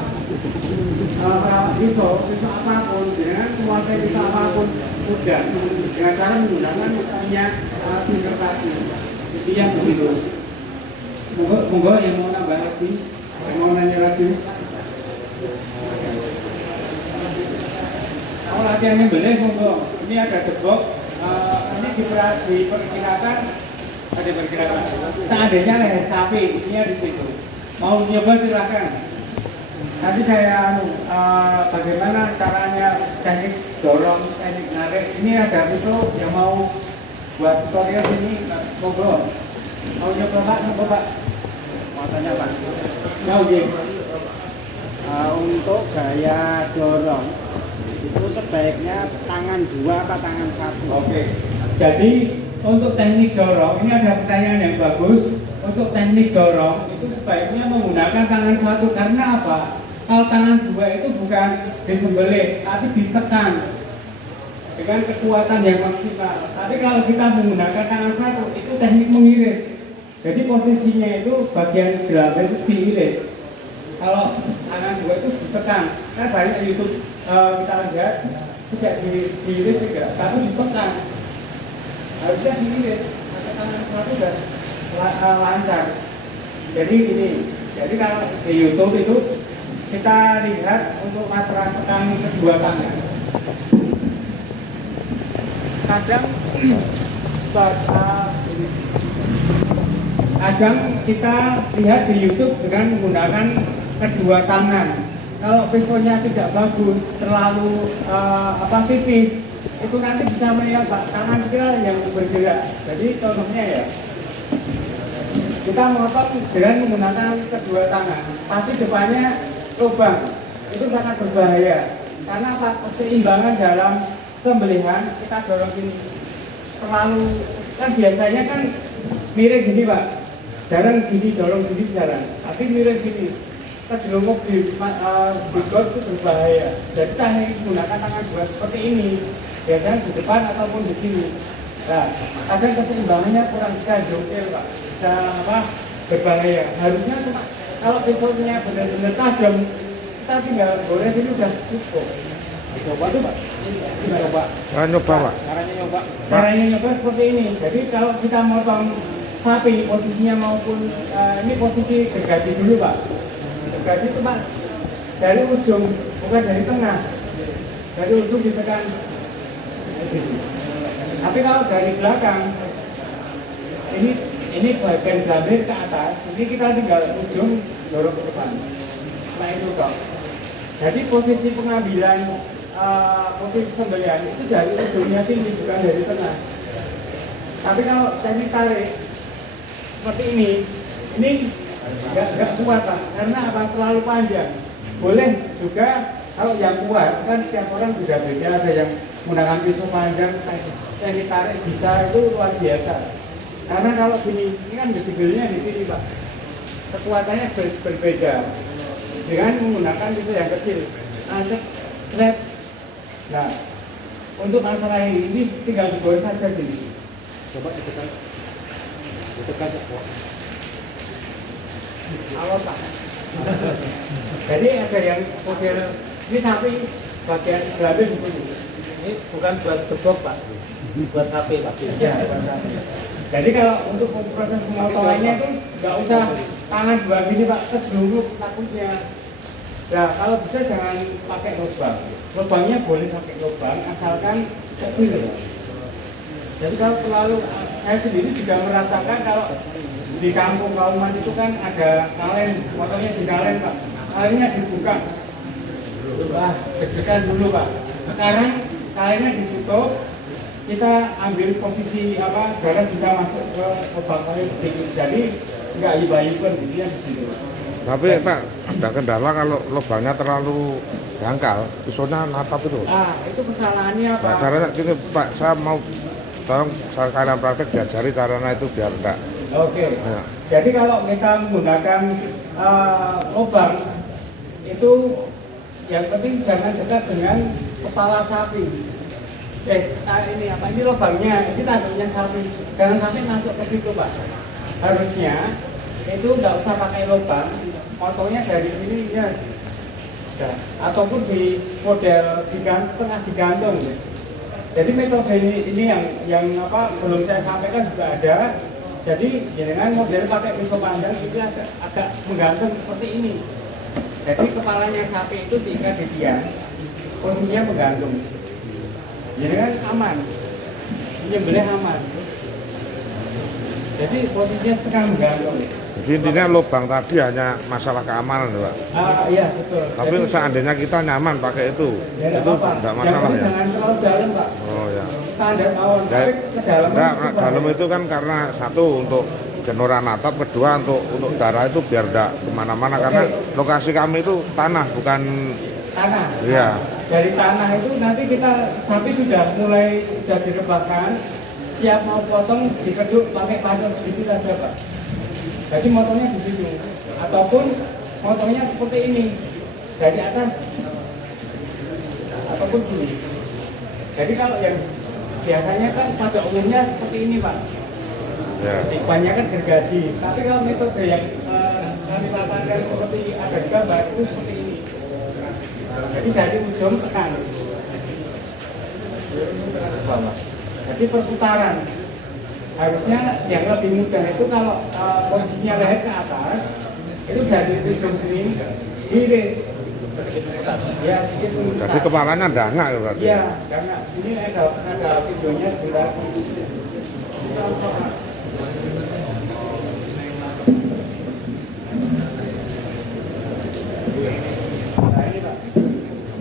pisau apapun, dengan menguasai pisau apapun mudah dengan cara menggunakan minyak finger tadi. Itu yang begitu. Monggo yang mau nambah lagi, yang mau nanya lagi. Kalau latihannya boleh, monggo. Ini ada debok. Ini diperkirakan, seandainya leher sapi, ini di situ. Mau nyoba silahkan. Nanti saya bagaimana caranya teknik dorong, teknik narik. Ini ada pisau yang mau buat tutorial ini, monggo. Mau nyoba Pak, nyoba Pak. Mau tanya Pak. Mau Untuk gaya dorong itu sebaiknya tangan dua apa tangan satu? Oke. Jadi untuk teknik dorong, ini ada pertanyaan yang bagus. Untuk teknik dorong itu sebaiknya menggunakan tangan satu karena apa? Kalau tangan dua itu bukan disembelih, tapi ditekan dengan kekuatan yang maksimal. Tapi kalau kita menggunakan tangan satu, itu teknik mengiris. Jadi posisinya itu bagian gelambir itu diiris. Kalau tangan dua itu ditekan. Kan banyak YouTube kita lihat tidak diiris juga, tapi ditekan. Harusnya diiris. Pakai tangan satu dan lancar. Jadi gini. Jadi kalau di YouTube itu kita lihat untuk masalah tekan kedua tangan. Kadang kita lihat di YouTube dengan menggunakan kedua tangan. Kalau pisaunya tidak bagus, terlalu tipis, itu nanti bisa melihat tangan kita yang bergerak. Jadi contohnya ya, kita memotong dengan menggunakan kedua tangan. Pasti depannya lubang, itu sangat berbahaya. Karena keseimbangan dalam sembelihan kita dorong ini selalu kan biasanya kan miring gini Pak, jarang gini dorong gini jarang, tapi miring gini. Terjelungkup di got itu berbahaya. Jadi kita menggunakan tangan dua seperti ini, biasanya di depan ataupun di sini. Nah, kadang keseimbangannya kurang bisa jongkel Pak, bisa berbahaya. Harusnya cuma kalau pisaunya benar-benar tajam, kita tinggal gores ini udah cukup. Coba tuh Pak. Coba. Nyoba Pak. Caranya nyoba seperti ini. Jadi kalau kita motong sapi posisinya maupun ini posisi gergaji dulu Pak. Gergaji itu Pak dari ujung, bukan dari tengah. Dari ujung ditekan. Tapi kalau dari belakang, ini bagian gelambir ke atas, ini kita tinggal ujung dorong ke depan. Nah itu dok. Jadi posisi pengambilan posisi sembelihan itu dari ujungnya tinggi, bukan dari tengah. Tapi kalau teknik tarik seperti ini nggak kuat Pak, karena apa? Terlalu panjang. Boleh juga kalau yang kuat kan setiap orang juga beda, ada yang menggunakan pisau panjang, teknik tarik bisa itu luar biasa. Karena kalau gini, ini kan gede-gedenya di sini Pak, kekuatannya berbeda dengan menggunakan pisau yang kecil. Nah, untuk masalah ini tinggal digoreng saja gini. Coba ditekan. Awal Pak. Jadi ada yang model ini sapi bagian gelambir begini. Ini bukan buat gebok Pak, buat sapi Pak. Ya, buat sapi. Jadi kalau untuk proses pemotongannya itu nggak usah tangan dua gini Pak, terselundup takutnya. Nah kalau bisa jangan pakai lubang. Lubangnya boleh pakai lubang asalkan kecil. Jadi kalau terlalu, saya sendiri juga merasakan kalau di kampung Kauman itu kan ada kalen, motornya di kalen Pak. Kalennya dibuka. Wah, deg-degan dulu Pak. Sekarang kalennya ditutup, kita ambil posisi darah bisa masuk ke lubang kalen sedikit. Jadi nggak iba-iban gitu ya di situ. Tapi Pak, ada kendala kalau lubangnya terlalu dangkal, pisaunya natap itu. Itu kesalahannya Pak. Nah, caranya gini Pak, saya mau tolong kalian praktek diajari caranya itu biar enggak. Oke. Ya. Jadi kalau kita menggunakan lubang itu yang penting jangan dekat dengan kepala sapi. Ini lubangnya, ini tanduknya sapi. Jangan sampai masuk ke situ Pak. Harusnya itu nggak usah pakai lubang, potongnya dari sini ya. Ataupun di model setengah digantung. Jadi metode ini yang belum saya sampaikan juga ada. Jadi dengan model pakai pisau panjang itu agak menggantung seperti ini. Jadi kepalanya sapi itu diikat di tiang, posisinya menggantung. Jadi kan aman, menyembelih aman. Jadi posisinya setengah menggantung. Jadi intinya lubang tadi hanya masalah keamanan Pak. Iya betul. Tapi jadi, seandainya kita nyaman pakai itu enggak masalah ya. Jangan terlalu dalam Pak. Oh ya. Standar mawon. Tapi dalam itu kan karena satu untuk genoran atap, kedua untuk darah itu biar enggak kemana-mana karena lokasi kami itu tanah bukan tanah. Iya. Dari tanah itu nanti kita sapi sudah direbahkan, siap mau potong dikeduk pakai pancor sedikit aja Pak. Jadi motongnya di situ, ataupun motongnya seperti ini dari atas, ataupun gini. Jadi kalau yang biasanya kan pada umumnya seperti ini Pak. Ya. Kebanyakan gergaji. Tapi kalau metode yang kami lakukan seperti ada di gambar itu seperti ini. Jadi dari ujung tekan. Jadi perputaran. Harusnya yang lebih mudah itu kalau posisinya leher ke atas itu dari ujung sini iris ya sedikit mengutak. Jadi kepalanya dangak berarti. Iya, dangak. Ini ada videonya sudah. Nah ini Pak.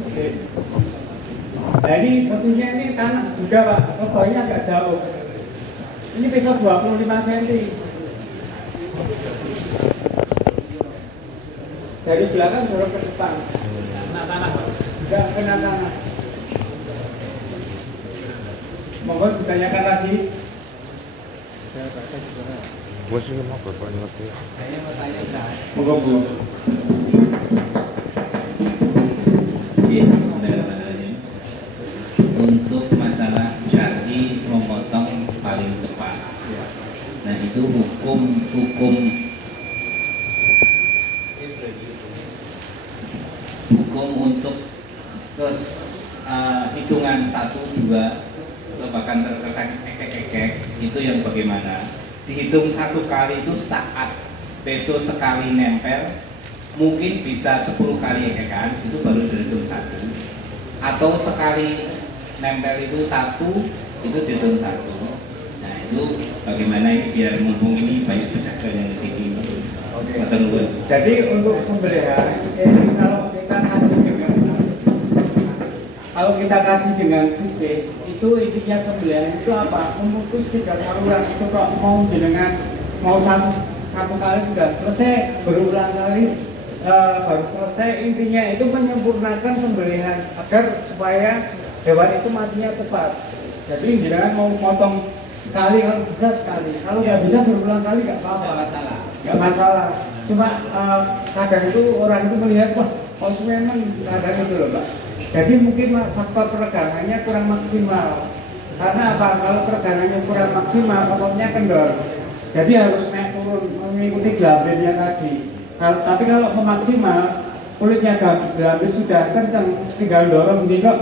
Oke. Nah ini posisinya ini tanah juga Pak, lubangnya agak jauh. Ini pisau 25 cm. Dari belakang dorong ke depan. Kena tanah, Pak. Enggak kena tanah. Monggo ditanyakan lagi. Gue sih mau berapa ngerti. Saya mau tanya Monggo Bu. Bismillahirrahmanirrahim. Untuk masalah syar'i memotong paling cepat. Nah itu hukum untuk hitungan 1, 2 atau bahkan terkesan ekek-ekek itu yang bagaimana? dihitung 1 kali itu saat peso sekali nempel, mungkin bisa 10 kali ya kan, itu baru dihitung 1. Atau sekali nempel itu 1, itu dihitung 1. Nah itu bagaimana ini biar mumpung ini banyak pedagang yang di sini. Jadi untuk sembelihan ini kalau kita kaji dengan fikih itu intinya sembelihan itu apa? Memutus 3 saluran itu kok mau jenengan mau satu kali sudah selesai, berulang kali baru selesai. Intinya itu menyempurnakan sembelihan agar supaya hewan itu matinya cepat. Jadi jenengan mau potong sekali, kalau bisa sekali, kalau nggak bisa berulang kali nggak apa-apa, nggak masalah. Cuma kadang itu orang itu melihat wah konsumen kadang itu loh Pak. Jadi mungkin faktor peregangannya kurang maksimal. Karena apa? Kalau peregangannya kurang maksimal, ototnya kendor. Jadi harus naik turun mengikuti gelambirnya tadi. Tapi kalau memaksimal, kulitnya gelambir sudah kencang, tinggal dorong kok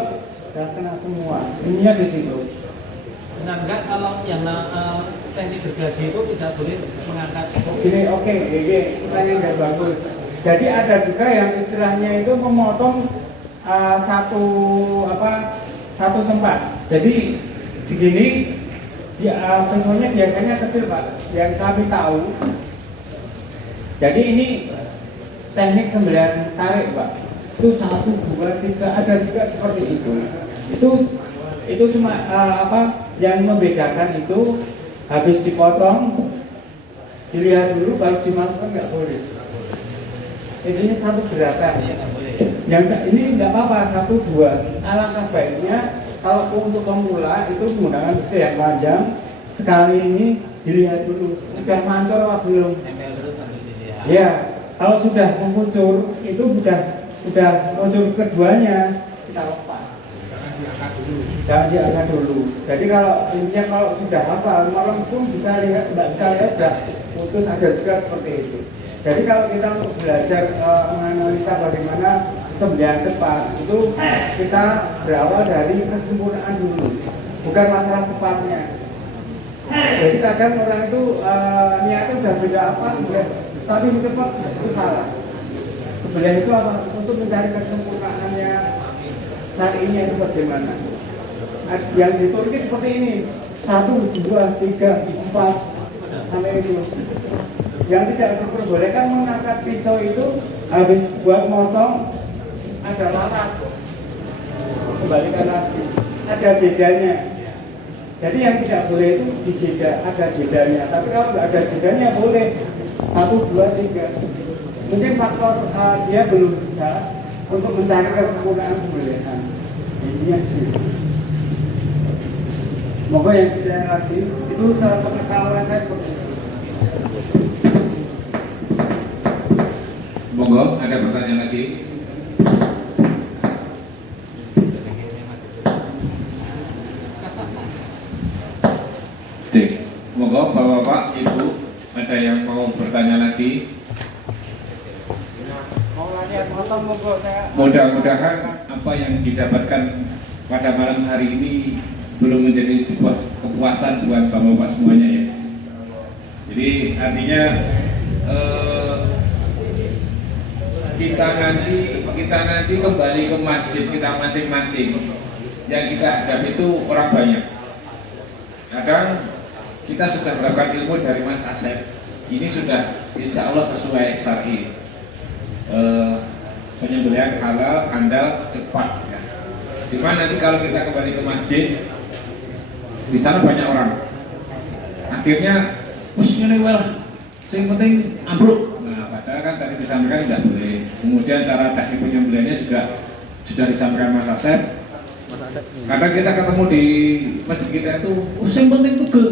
sudah kena semua. Ininya di situ. Nah enggak, kalau yang teknik gergaji itu tidak boleh mengangkat. Gini, oke, pertanyaan nggak bagus. Jadi ada juga yang istilahnya itu memotong satu tempat. Jadi begini, ya pesonya biasanya kecil Pak. Yang kami tahu. Jadi ini teknik sembelihan tarik Pak. Itu 1, 2, 3 ada juga seperti itu. Itu cuma yang membedakan itu habis dipotong dilihat dulu baru dimasukkan nggak boleh. Intinya satu gerakan. Yang ini nggak apa-apa 1, 2. Alangkah baiknya kalau untuk pemula itu menggunakan besi yang panjang. Sekali ini dilihat dulu sudah mancur apa belum. Ya, kalau sudah mengucur itu sudah muncul keduanya kita lepas. Jangan diangkat dulu. Jadi kalau intinya kalau sudah hafal, orang pun bisa lihat, tidak bisa lihat sudah putus, ada juga seperti itu. Jadi kalau kita untuk belajar menganalisa bagaimana sembelihan cepat, itu kita berawal dari kesempurnaan dulu, bukan masalah cepatnya. Jadi kadang orang itu niatnya sudah beda apa, tapi cepat itu salah. Sembelihan itu apa? Untuk mencari kesempurnaannya. Saat ini itu bagaimana? Yang diturunkan seperti ini 1, 2, 3, 4 sampai itu. Yang tidak diperbolehkan mengangkat pisau itu habis buat motong ada laras, kembalikan lagi, ada jedanya. Jadi yang tidak boleh itu di jeda, ada jedanya. Tapi kalau nggak ada jedanya boleh 1, 2, 3. Mungkin faktor dia belum bisa untuk mencari kesempurnaan sembelihan. Ini yang sih. Moga yang bisa lagi itu salah pengetahuan saya seperti itu. Monggo, ada pertanyaan lagi? Cek, monggo Bapak-bapak, Ibu, ada yang mau bertanya lagi? Mudah-mudahan apa yang didapatkan pada malam hari ini belum menjadi sebuah kepuasan buat bapak-bapak semuanya ya. Jadi artinya kita nanti kembali ke masjid kita masing-masing. Yang kita hadapi itu orang banyak. Kadang kita sudah mendapatkan ilmu dari Mas Asep. Ini sudah insya Allah sesuai syar'i. Penyembelihan halal, handal, cepat ya. Dimana nanti kalau kita kembali ke masjid, di sana banyak orang. Akhirnya, ngene wae lah. Sing penting ambruk. Nah, padahal kan tadi disampaikan tidak boleh. Kemudian cara teknik penyembelihannya juga sudah disampaikan Mas Asep. Kadang kita ketemu di masjid kita itu, sing penting pegel.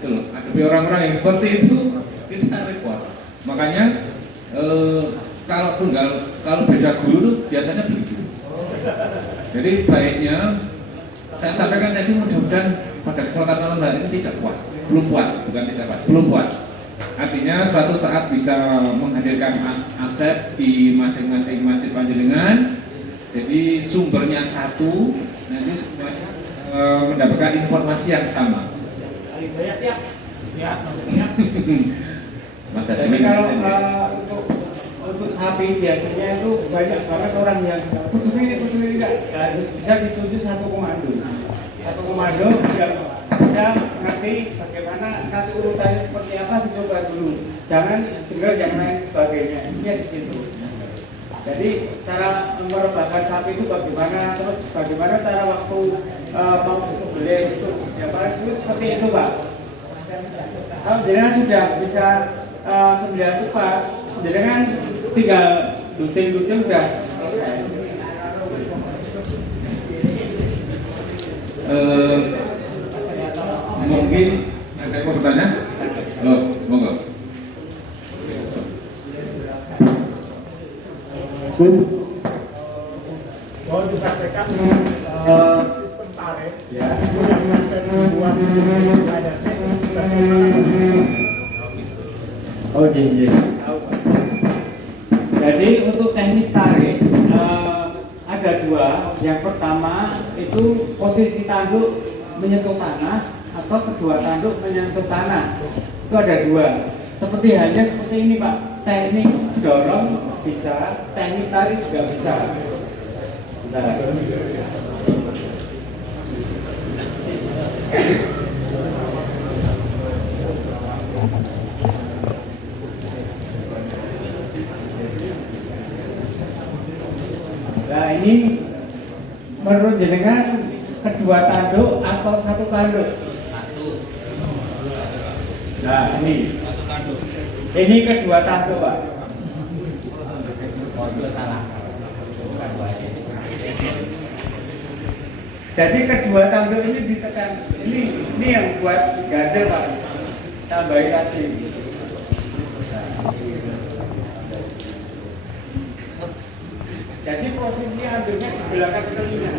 Gitu loh. Ada orang-orang yang seperti itu, kita repot. Makanya kalau beda guru tuh biasanya begitu. Jadi baiknya saya sampaikan tadi mudah-mudahan pada kesempatan malam hari ini tidak puas, belum puas, bukan tidak puas, belum puas. Artinya suatu saat bisa menghadirkan Asep di masing-masing masjid panjenengan. Jadi sumbernya satu, nanti semuanya mendapatkan informasi yang sama. Ya, maksudnya. Jadi kalau untuk sapi biasanya itu banyak banget orang yang khususnya enggak harus bisa dituju satu komando yang bisa ngerti bagaimana nanti urutannya seperti apa dicoba dulu, jangan dengar yang lain sebagainya. Ini di situ. Jadi cara merebahkan sapi itu bagaimana, terus bagaimana cara waktu mau disembelih itu seperti itu Pak. Kalau jenengan sudah bisa sembelih cepat, jenengan tinggal duting udah selesai. Mungkin ada yang mau bertanya? Monggo. Mau dipraktekkan sistem tarik, ya, itu yang membuat Oh iya. Jadi untuk teknik tarik ada dua. Yang pertama itu posisi tanduk menyentuh tanah atau kedua tanduk menyentuh tanah. Itu ada dua. Seperti halnya seperti ini Pak. Teknik dorong bisa, teknik tarik juga bisa. Bentar. Nah ini menurut jenengan kedua tanduk atau satu tanduk? Satu. Nah ini. Satu tanduk. Ini kedua tanduk Pak. Oh itu salah. Jadi kedua tanduk ini ditekan. Ini yang buat gajah Pak. Tambahin lagi. Jadi posisi ambilnya di belakang telinga,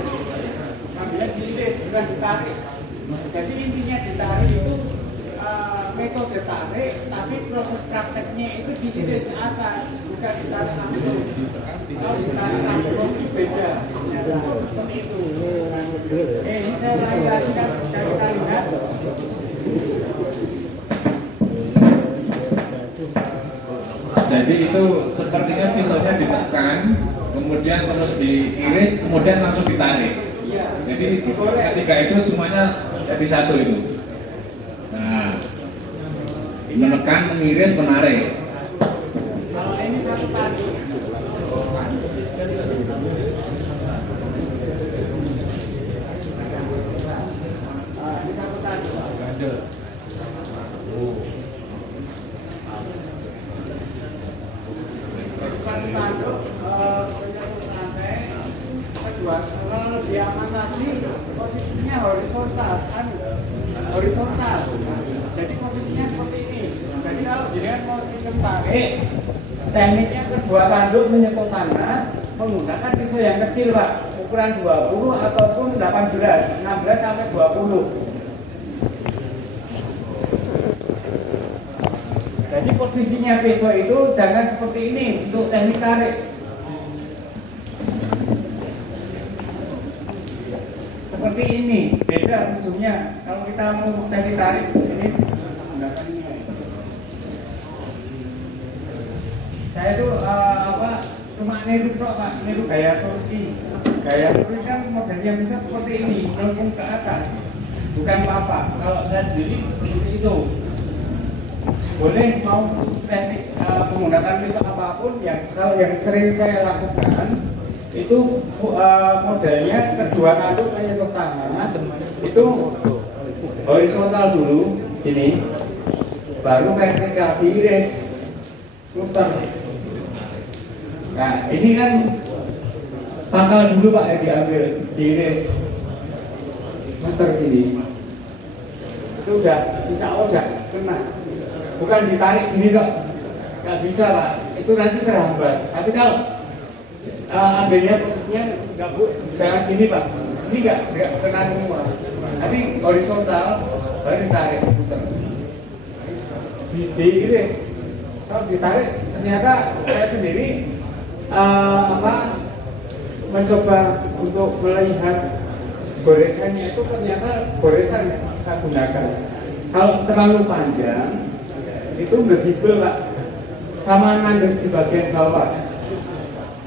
ambilnya diiris bukan ditarik. Jadi intinya ditarik itu metode tarik, tapi proses prakteknya itu diiris ke atas, bukan ditarik langsung. Kalau ditarik langsung itu beda. Seperti itu. Ini saya ulangi lagi kan kita lihat. Jadi itu sepertinya pisaunya ditekan, kemudian terus diiris, kemudian langsung ditarik. Jadi ketika itu semuanya jadi satu itu. Nah, menekan, mengiris, menarik. Kalau ini satu tadi. Ini satu tadi. Satu tanduk menyentuh lantai, kedua kalau lebih aman lagi posisinya horizontal, horizontal. Jadi posisinya seperti ini. Jadi kalau jenengan mau sistem tarik, tekniknya kedua tanduk menyentuh tanah menggunakan pisau yang kecil Pak, ukuran 20 ataupun 18, 16 sampai 20. Jadi posisinya pisau itu jangan seperti ini untuk teknik tarik. Seperti ini, beda ujungnya. Kalau kita mau teknik tarik, ini menggunakan ini. Saya itu cuma niru Pak, niru gaya Turki. Gaya Turki kan modelnya bisa seperti ini, melengkung ke atas, bukan apa. Kalau saya sendiri seperti itu. Boleh mau teknik menggunakan pisau apapun yang kalau yang sering saya lakukan itu modelnya kedua tanduk menyentuh tanah itu horizontal dulu gini, baru vertikal diiris muter. Nah ini kan pangkal dulu Pak yang diambil, diiris muter gini, itu udah bisa udah kena. Bukan ditarik gini kok, nggak bisa Pak, itu nanti terhambat. Tapi kalau ambilnya posisinya nggak jangan gini Pak, ini nggak kena semua. Tapi horizontal baru ditarik putar. Diiris, kalau ditarik ternyata saya sendiri mencoba untuk melihat goresannya itu ternyata goresan yang kita gunakan. Kalau terlalu panjang itu berdibel Pak, sama nandes di bagian bawah.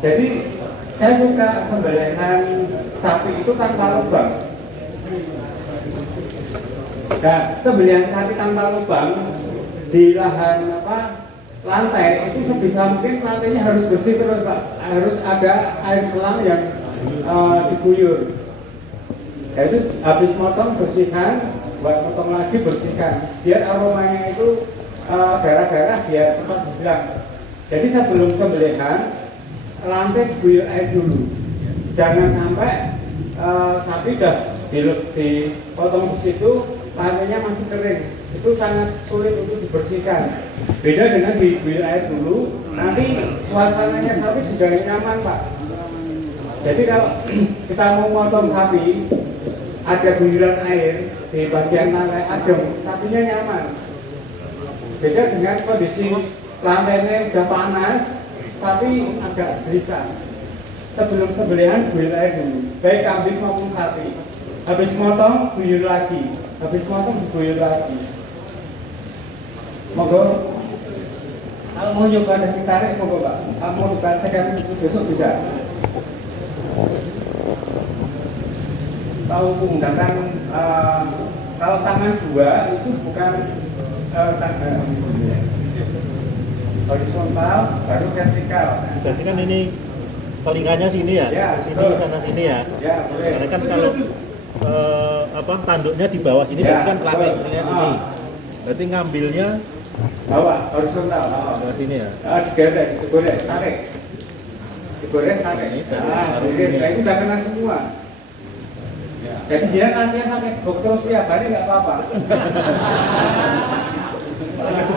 Jadi saya suka sembelihan sapi itu tanpa lubang. Nah, sembelihan sapi tanpa lubang di lahan lantai itu sebisa mungkin lantainya harus bersih terus Pak. Harus ada air selang yang diguyur. Itu habis motong bersihkan, buat motong lagi bersihkan. Biar aromanya itu darah-darah biar cepat hilang. Jadi sebelum sembelihan lantai diguyur air dulu. Jangan sampai sapi udah dipotong di situ lantainya masih kering. Itu sangat sulit untuk dibersihkan. Beda dengan diguyur air dulu, nanti suasananya sapi juga nyaman Pak. Jadi kalau kita mau motong sapi, ada guyuran air di bagian lantai adem, sapinya nyaman. Beda dengan kondisi lantainya udah panas, tapi agak gelisah. Sebelum sembelihan guyur air dulu, baik kambing maupun sapi. Habis motong guyur lagi, habis motong guyur lagi. Moga kalau mau nyoba dan ditarik moga Pak, kalau mau dipraktekkan besok bisa. Tahu menggunakan kalau tangan dua itu bukan tangan horizontal baru vertikal. Berarti kan ini telingannya sini ya, sini sana sini ya. Ya boleh. Karena kan kalau tanduknya di bawah sini berarti kan telinga ini. Berarti ngambilnya bawah horizontal. Bawah sini ya. Digores, tarik. Digores, tarik. Nah, itu udah kena semua. Jadi dia latihan pakai dokter setiap hari nggak apa-apa.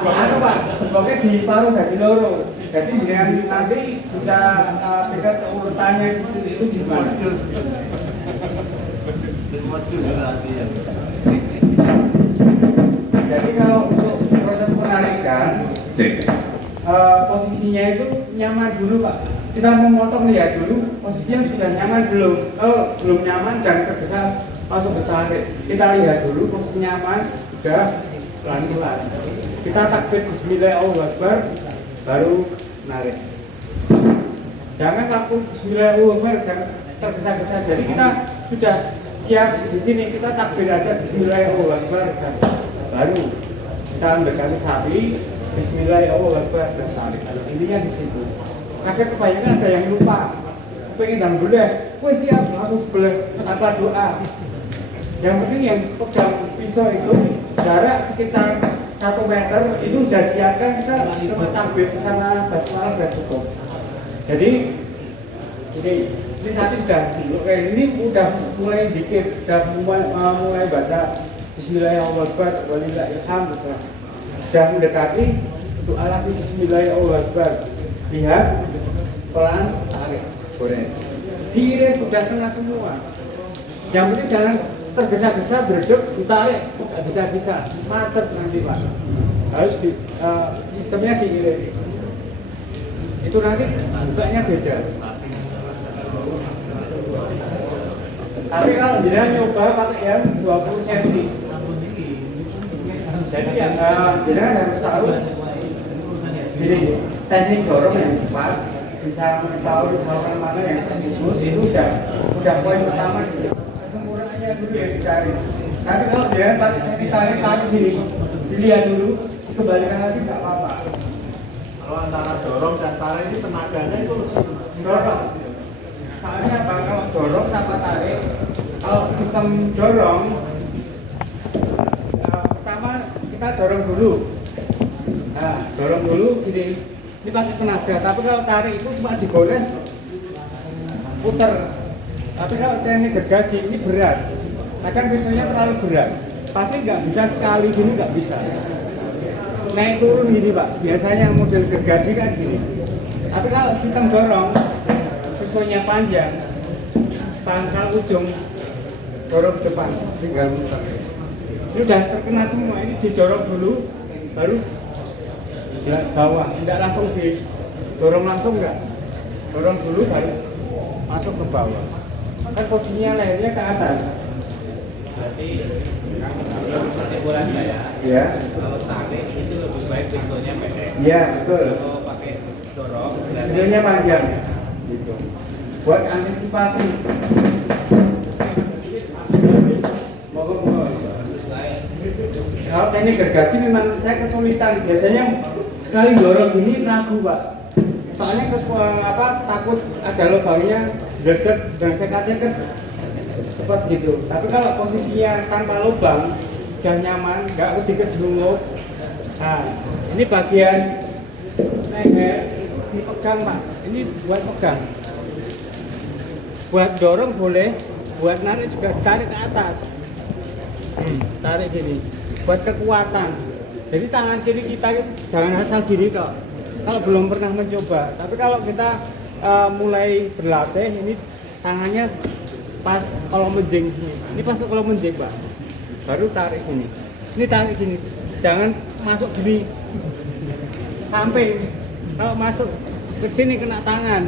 Anu Pak, pokoknya di paruh dari loro. Jadi dia nanti bisa dekat urutannya itu gimana? Jadi kalau untuk proses penarikan, posisinya itu nyaman dulu Pak. Kita mau motong lihat dulu posisinya sudah nyaman belum. Kalau belum nyaman jangan tergesa langsung ditarik. Kita lihat dulu posisi nyaman, sudah pelan-pelan. Kita takbir Bismillahirrahmanirrahim baru narik. Jangan waktu Bismillahirrahmanirrahim jangan tergesa-gesa. Jadi kita sudah siap di sini, kita takbir aja Bismillahirrahmanirrahim baru kita mendekati sapi Bismillahirrahmanirrahim dan tarik. Intinya di situ. Ada kebanyakan ada yang lupa, pengen dan boleh, siap langsung boleh tanpa doa. Yang penting yang pegang pisau itu jarak sekitar 1 meter itu sudah siapkan, kita takbir ke sana basmalah sudah cukup. Jadi ini saat ini udah mulai dikit, udah mulai baca Bismillahirrahmanirrahim walillahilhamd, sudah mendekati doa lagi Bismillahirrahmanirrahim. Lihat, pelan, tarik, goreng. Diiris sudah kena semua. Yang penting jangan tergesa-gesa berdek, ditarik, nggak bisa-bisa, macet nanti Pak. Harus sistemnya diiris. Itu nanti bukanya beda. Tapi kalau dia nyoba pakai yang 20 cm, jadi yang dia harus tahu. Jadi teknik dorong yang tepat, bisa mengetahui misalkan mana yang bagus, itu udah poin pertama. Kesempurnaannya dulu yang dicari. Nanti kalau dia tarik sini, dilihat dulu, kembalikan lagi nggak apa-apa. kalau antara dorong dan tarik ini tenaganya itu dorong. Soalnya apa? Kalau dorong tanpa tarik, kalau sistem dorong, pertama kita dorong dulu. Nah, dorong dulu ini pakai tenaga, tapi kalau tarik itu cuma digores puter. Tapi kalau teknik gergaji ini berat, kadang pisaunya terlalu berat, pasti nggak bisa sekali gini, nggak bisa naik turun gini Pak, biasanya model gergaji kan gini. Tapi kalau sistem dorong, pisaunya panjang, pangkal ujung dorong ke depan, tinggal muter. Ini udah terkena semua, ini didorong dulu, baru bawah, tidak langsung didorong langsung, enggak, dorong dulu baru masuk ke bawah. Kan posisinya lehernya ke atas. Berarti kesimpulan saya Ya. Kalau tarik itu lebih baik pisaunya pendek. Iya, betul. Kalau pakai dorong, Pisaunya panjang. Gitu. Buat antisipasi. Kalau teknik gergaji memang saya kesulitan. Biasanya sekali dorong ini ragu, Pak. Soalnya takut ada lubangnya, gledek dan cekat-cekat cepat gitu. Tapi kalau posisinya tanpa lubang, udah nyaman, nggak sedikit jelungkup. Nah, ini bagian leher dipegang, Pak. Ini buat pegang. Buat dorong boleh, buat narik juga tarik ke atas. Tarik gini, buat kekuatan. Jadi tangan kiri kita jangan asal gini kok. Kalau belum pernah mencoba, tapi kalau kita mulai berlatih, ini tangannya pas kalau menjing. Ini pas kalau menjing, Pak. Baru tarik gini. Ini tarik gini. Jangan masuk gini. Samping. Kalau masuk ke sini kena tangan.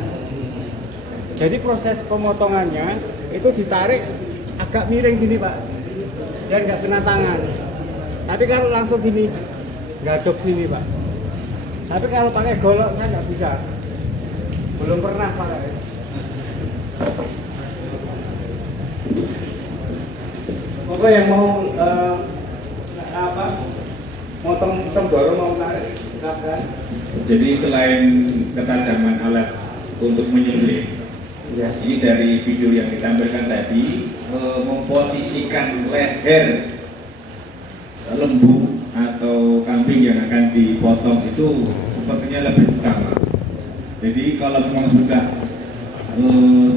Jadi proses pemotongannya itu ditarik agak miring gini, Pak. Biar nggak kena tangan. Tapi kalau langsung gini, gadok sini, Pak. Tapi kalau pakai golok saya nggak bisa. Belum pernah pakai. Apa yang mau motong dorong mau tarik, silakan. Jadi selain ketajaman alat untuk menyembelih, ya. Ini dari video yang ditampilkan tadi, memposisikan leher lembu atau kambing yang akan dipotong itu sepertinya lebih utama. Jadi kalau memang sudah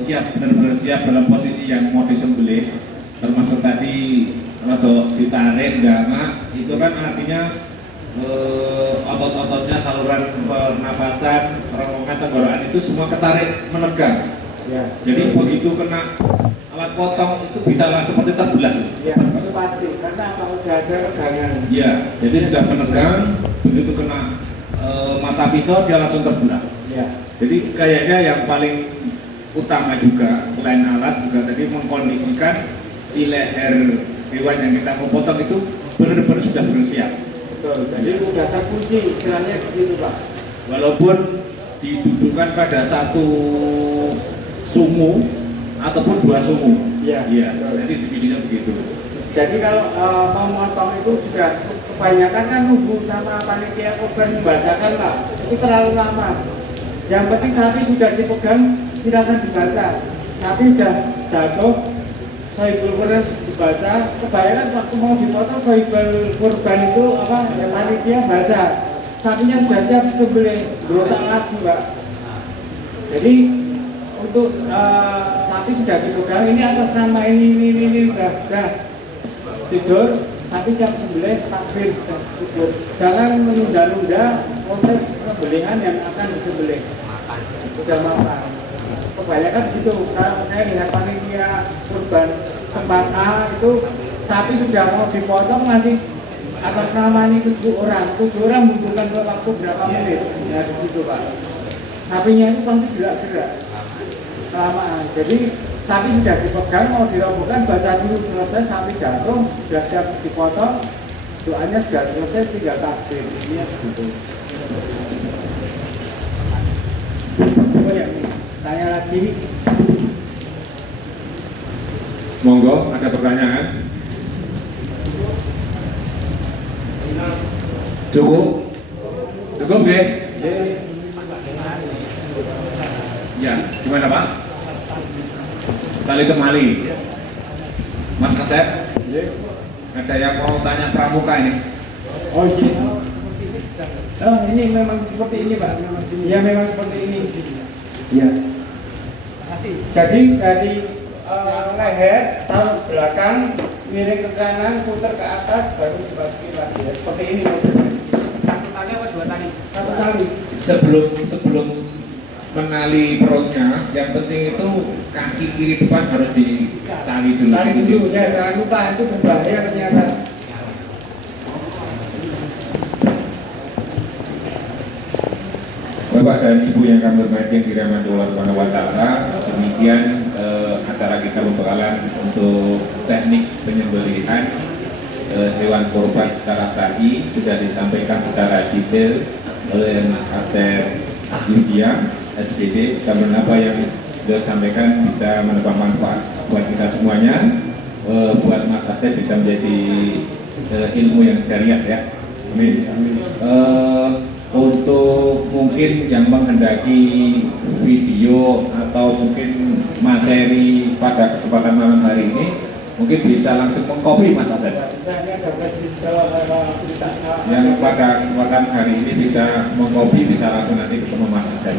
siap, benar-benar siap dalam posisi yang mau disembelih, termasuk tadi atau ditarik dama, itu kan artinya otot-ototnya, saluran pernapasan, rongga tenggorokan itu semua ketarik menegang. Ya. Jadi begitu kena alat potong itu bisa seperti terbelah. Ya, itu pasti karena kalau udah ada tegangan. Iya, jadi sudah menegang, begitu kena mata pisau dia langsung terbelah. Ya. Jadi kayaknya yang paling utama juga selain alat juga tadi mengkondisikan si leher hewan yang kita mau potong itu benar-benar sudah bersiap. Betul. Jadi udah terkunci istilahnya begitu, Pak. Walaupun didudukkan pada satu sumu ataupun dua sumu. Iya. Iya. Jadi dibidinya begitu. Jadi kalau mau motong itu juga kebanyakan kan nunggu sama panitia kurban membacakan, Pak. Itu terlalu lama. Yang penting sapi sudah dipegang, silakan dibaca. Sapi sudah jatuh, sohibul kurban dibaca. Kebanyakan waktu mau dipotong sohibul kurban itu ya panitia baca. Sapinya sudah siap disembelih, berotak lagi, Pak. Jadi untuk sapi sudah dipegang, ini atas nama ini sudah tidur, sapi siap sembelih, takbir sudah tidur. Jangan menunda-nunda proses sembelihan yang akan disembelih. Sudah makan. Kebanyakan begitu. Kalau saya lihat panitia kurban tempat A itu sapi sudah mau dipotong masih atas nama ini 7 orang. 7 orang membutuhkan waktu berapa menit? Ya begitu, Pak. Sapinya itu pasti gerak-gerak kelamaan. Jadi sapi sudah dipegang, mau dirobohkan, baca dulu selesai, sapi jatuh, sudah siap dipotong, doanya sudah selesai, tinggal takbir. Ini begitu. Oh ya, tanya lagi. Monggo, ada pertanyaan? Cukup? Cukup, Dek? Ya, gimana Pak? Tali temali. Mas Kasep? Ada yang mau tanya pramuka ini? Oh iya. Oh ini memang seperti ini, Pak. Ya memang seperti ini. Ya. Jadi dari leher taruh belakang, miring ke kanan, putar ke atas, baru dibagi lagi. Ya, seperti ini. Satu tali apa 2 tali? Satu tali. Sebelum menali perutnya, yang penting itu kaki kiri depan harus ditali dulu. Tali dulu, ya jangan lupa itu berbahaya ternyata. Bapak dan Ibu yang kami hormati yang dirahmati Allah Subhanahu wa Ta'ala, demikian acara kita pembekalan untuk teknik penyembelihan hewan kurban secara sahih sudah disampaikan secara detail oleh Mas Asep Yudiam SDD. Karena apa yang sudah sampaikan bisa menambah manfaat buat kita semuanya, buat Mas Asep bisa menjadi ilmu yang jariah ya. Amin. Untuk mungkin yang menghendaki video atau mungkin materi pada kesempatan malam hari ini, mungkin bisa langsung mengcopy Mas Asep. Yang pada kesempatan hari ini bisa mengcopy, bisa langsung nanti ketemu Mas Asep.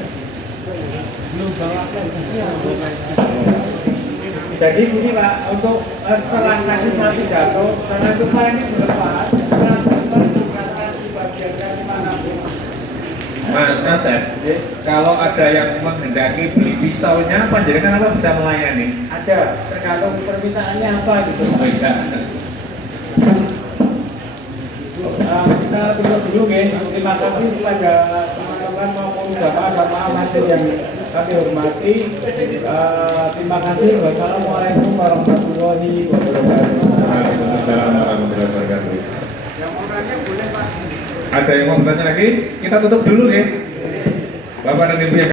Jadi gini Pak, untuk setelah nanti saya pidato, karena cuma ini berlepas, setelah itu dikatakan dibagiankan dimanapun. Mas Asep, kalau ada yang menghendaki beli pisaunya, panjenengan apa bisa melayani? Ada, tergantung permintaannya apa gitu. Oh iya. Kita tutup dulu ya. Terima kasih kepada teman-teman maupun bapak-bapak hadir yang kami hormati. Terima kasih. Wassalamualaikum warahmatullahi wabarakatuh. Waalaikumsalam warahmatullahi wabarakatuh. Yang mau nanya boleh Pak. Ada yang mau bertanya lagi? Kita tutup dulu ya. Bapak dan Ibu yang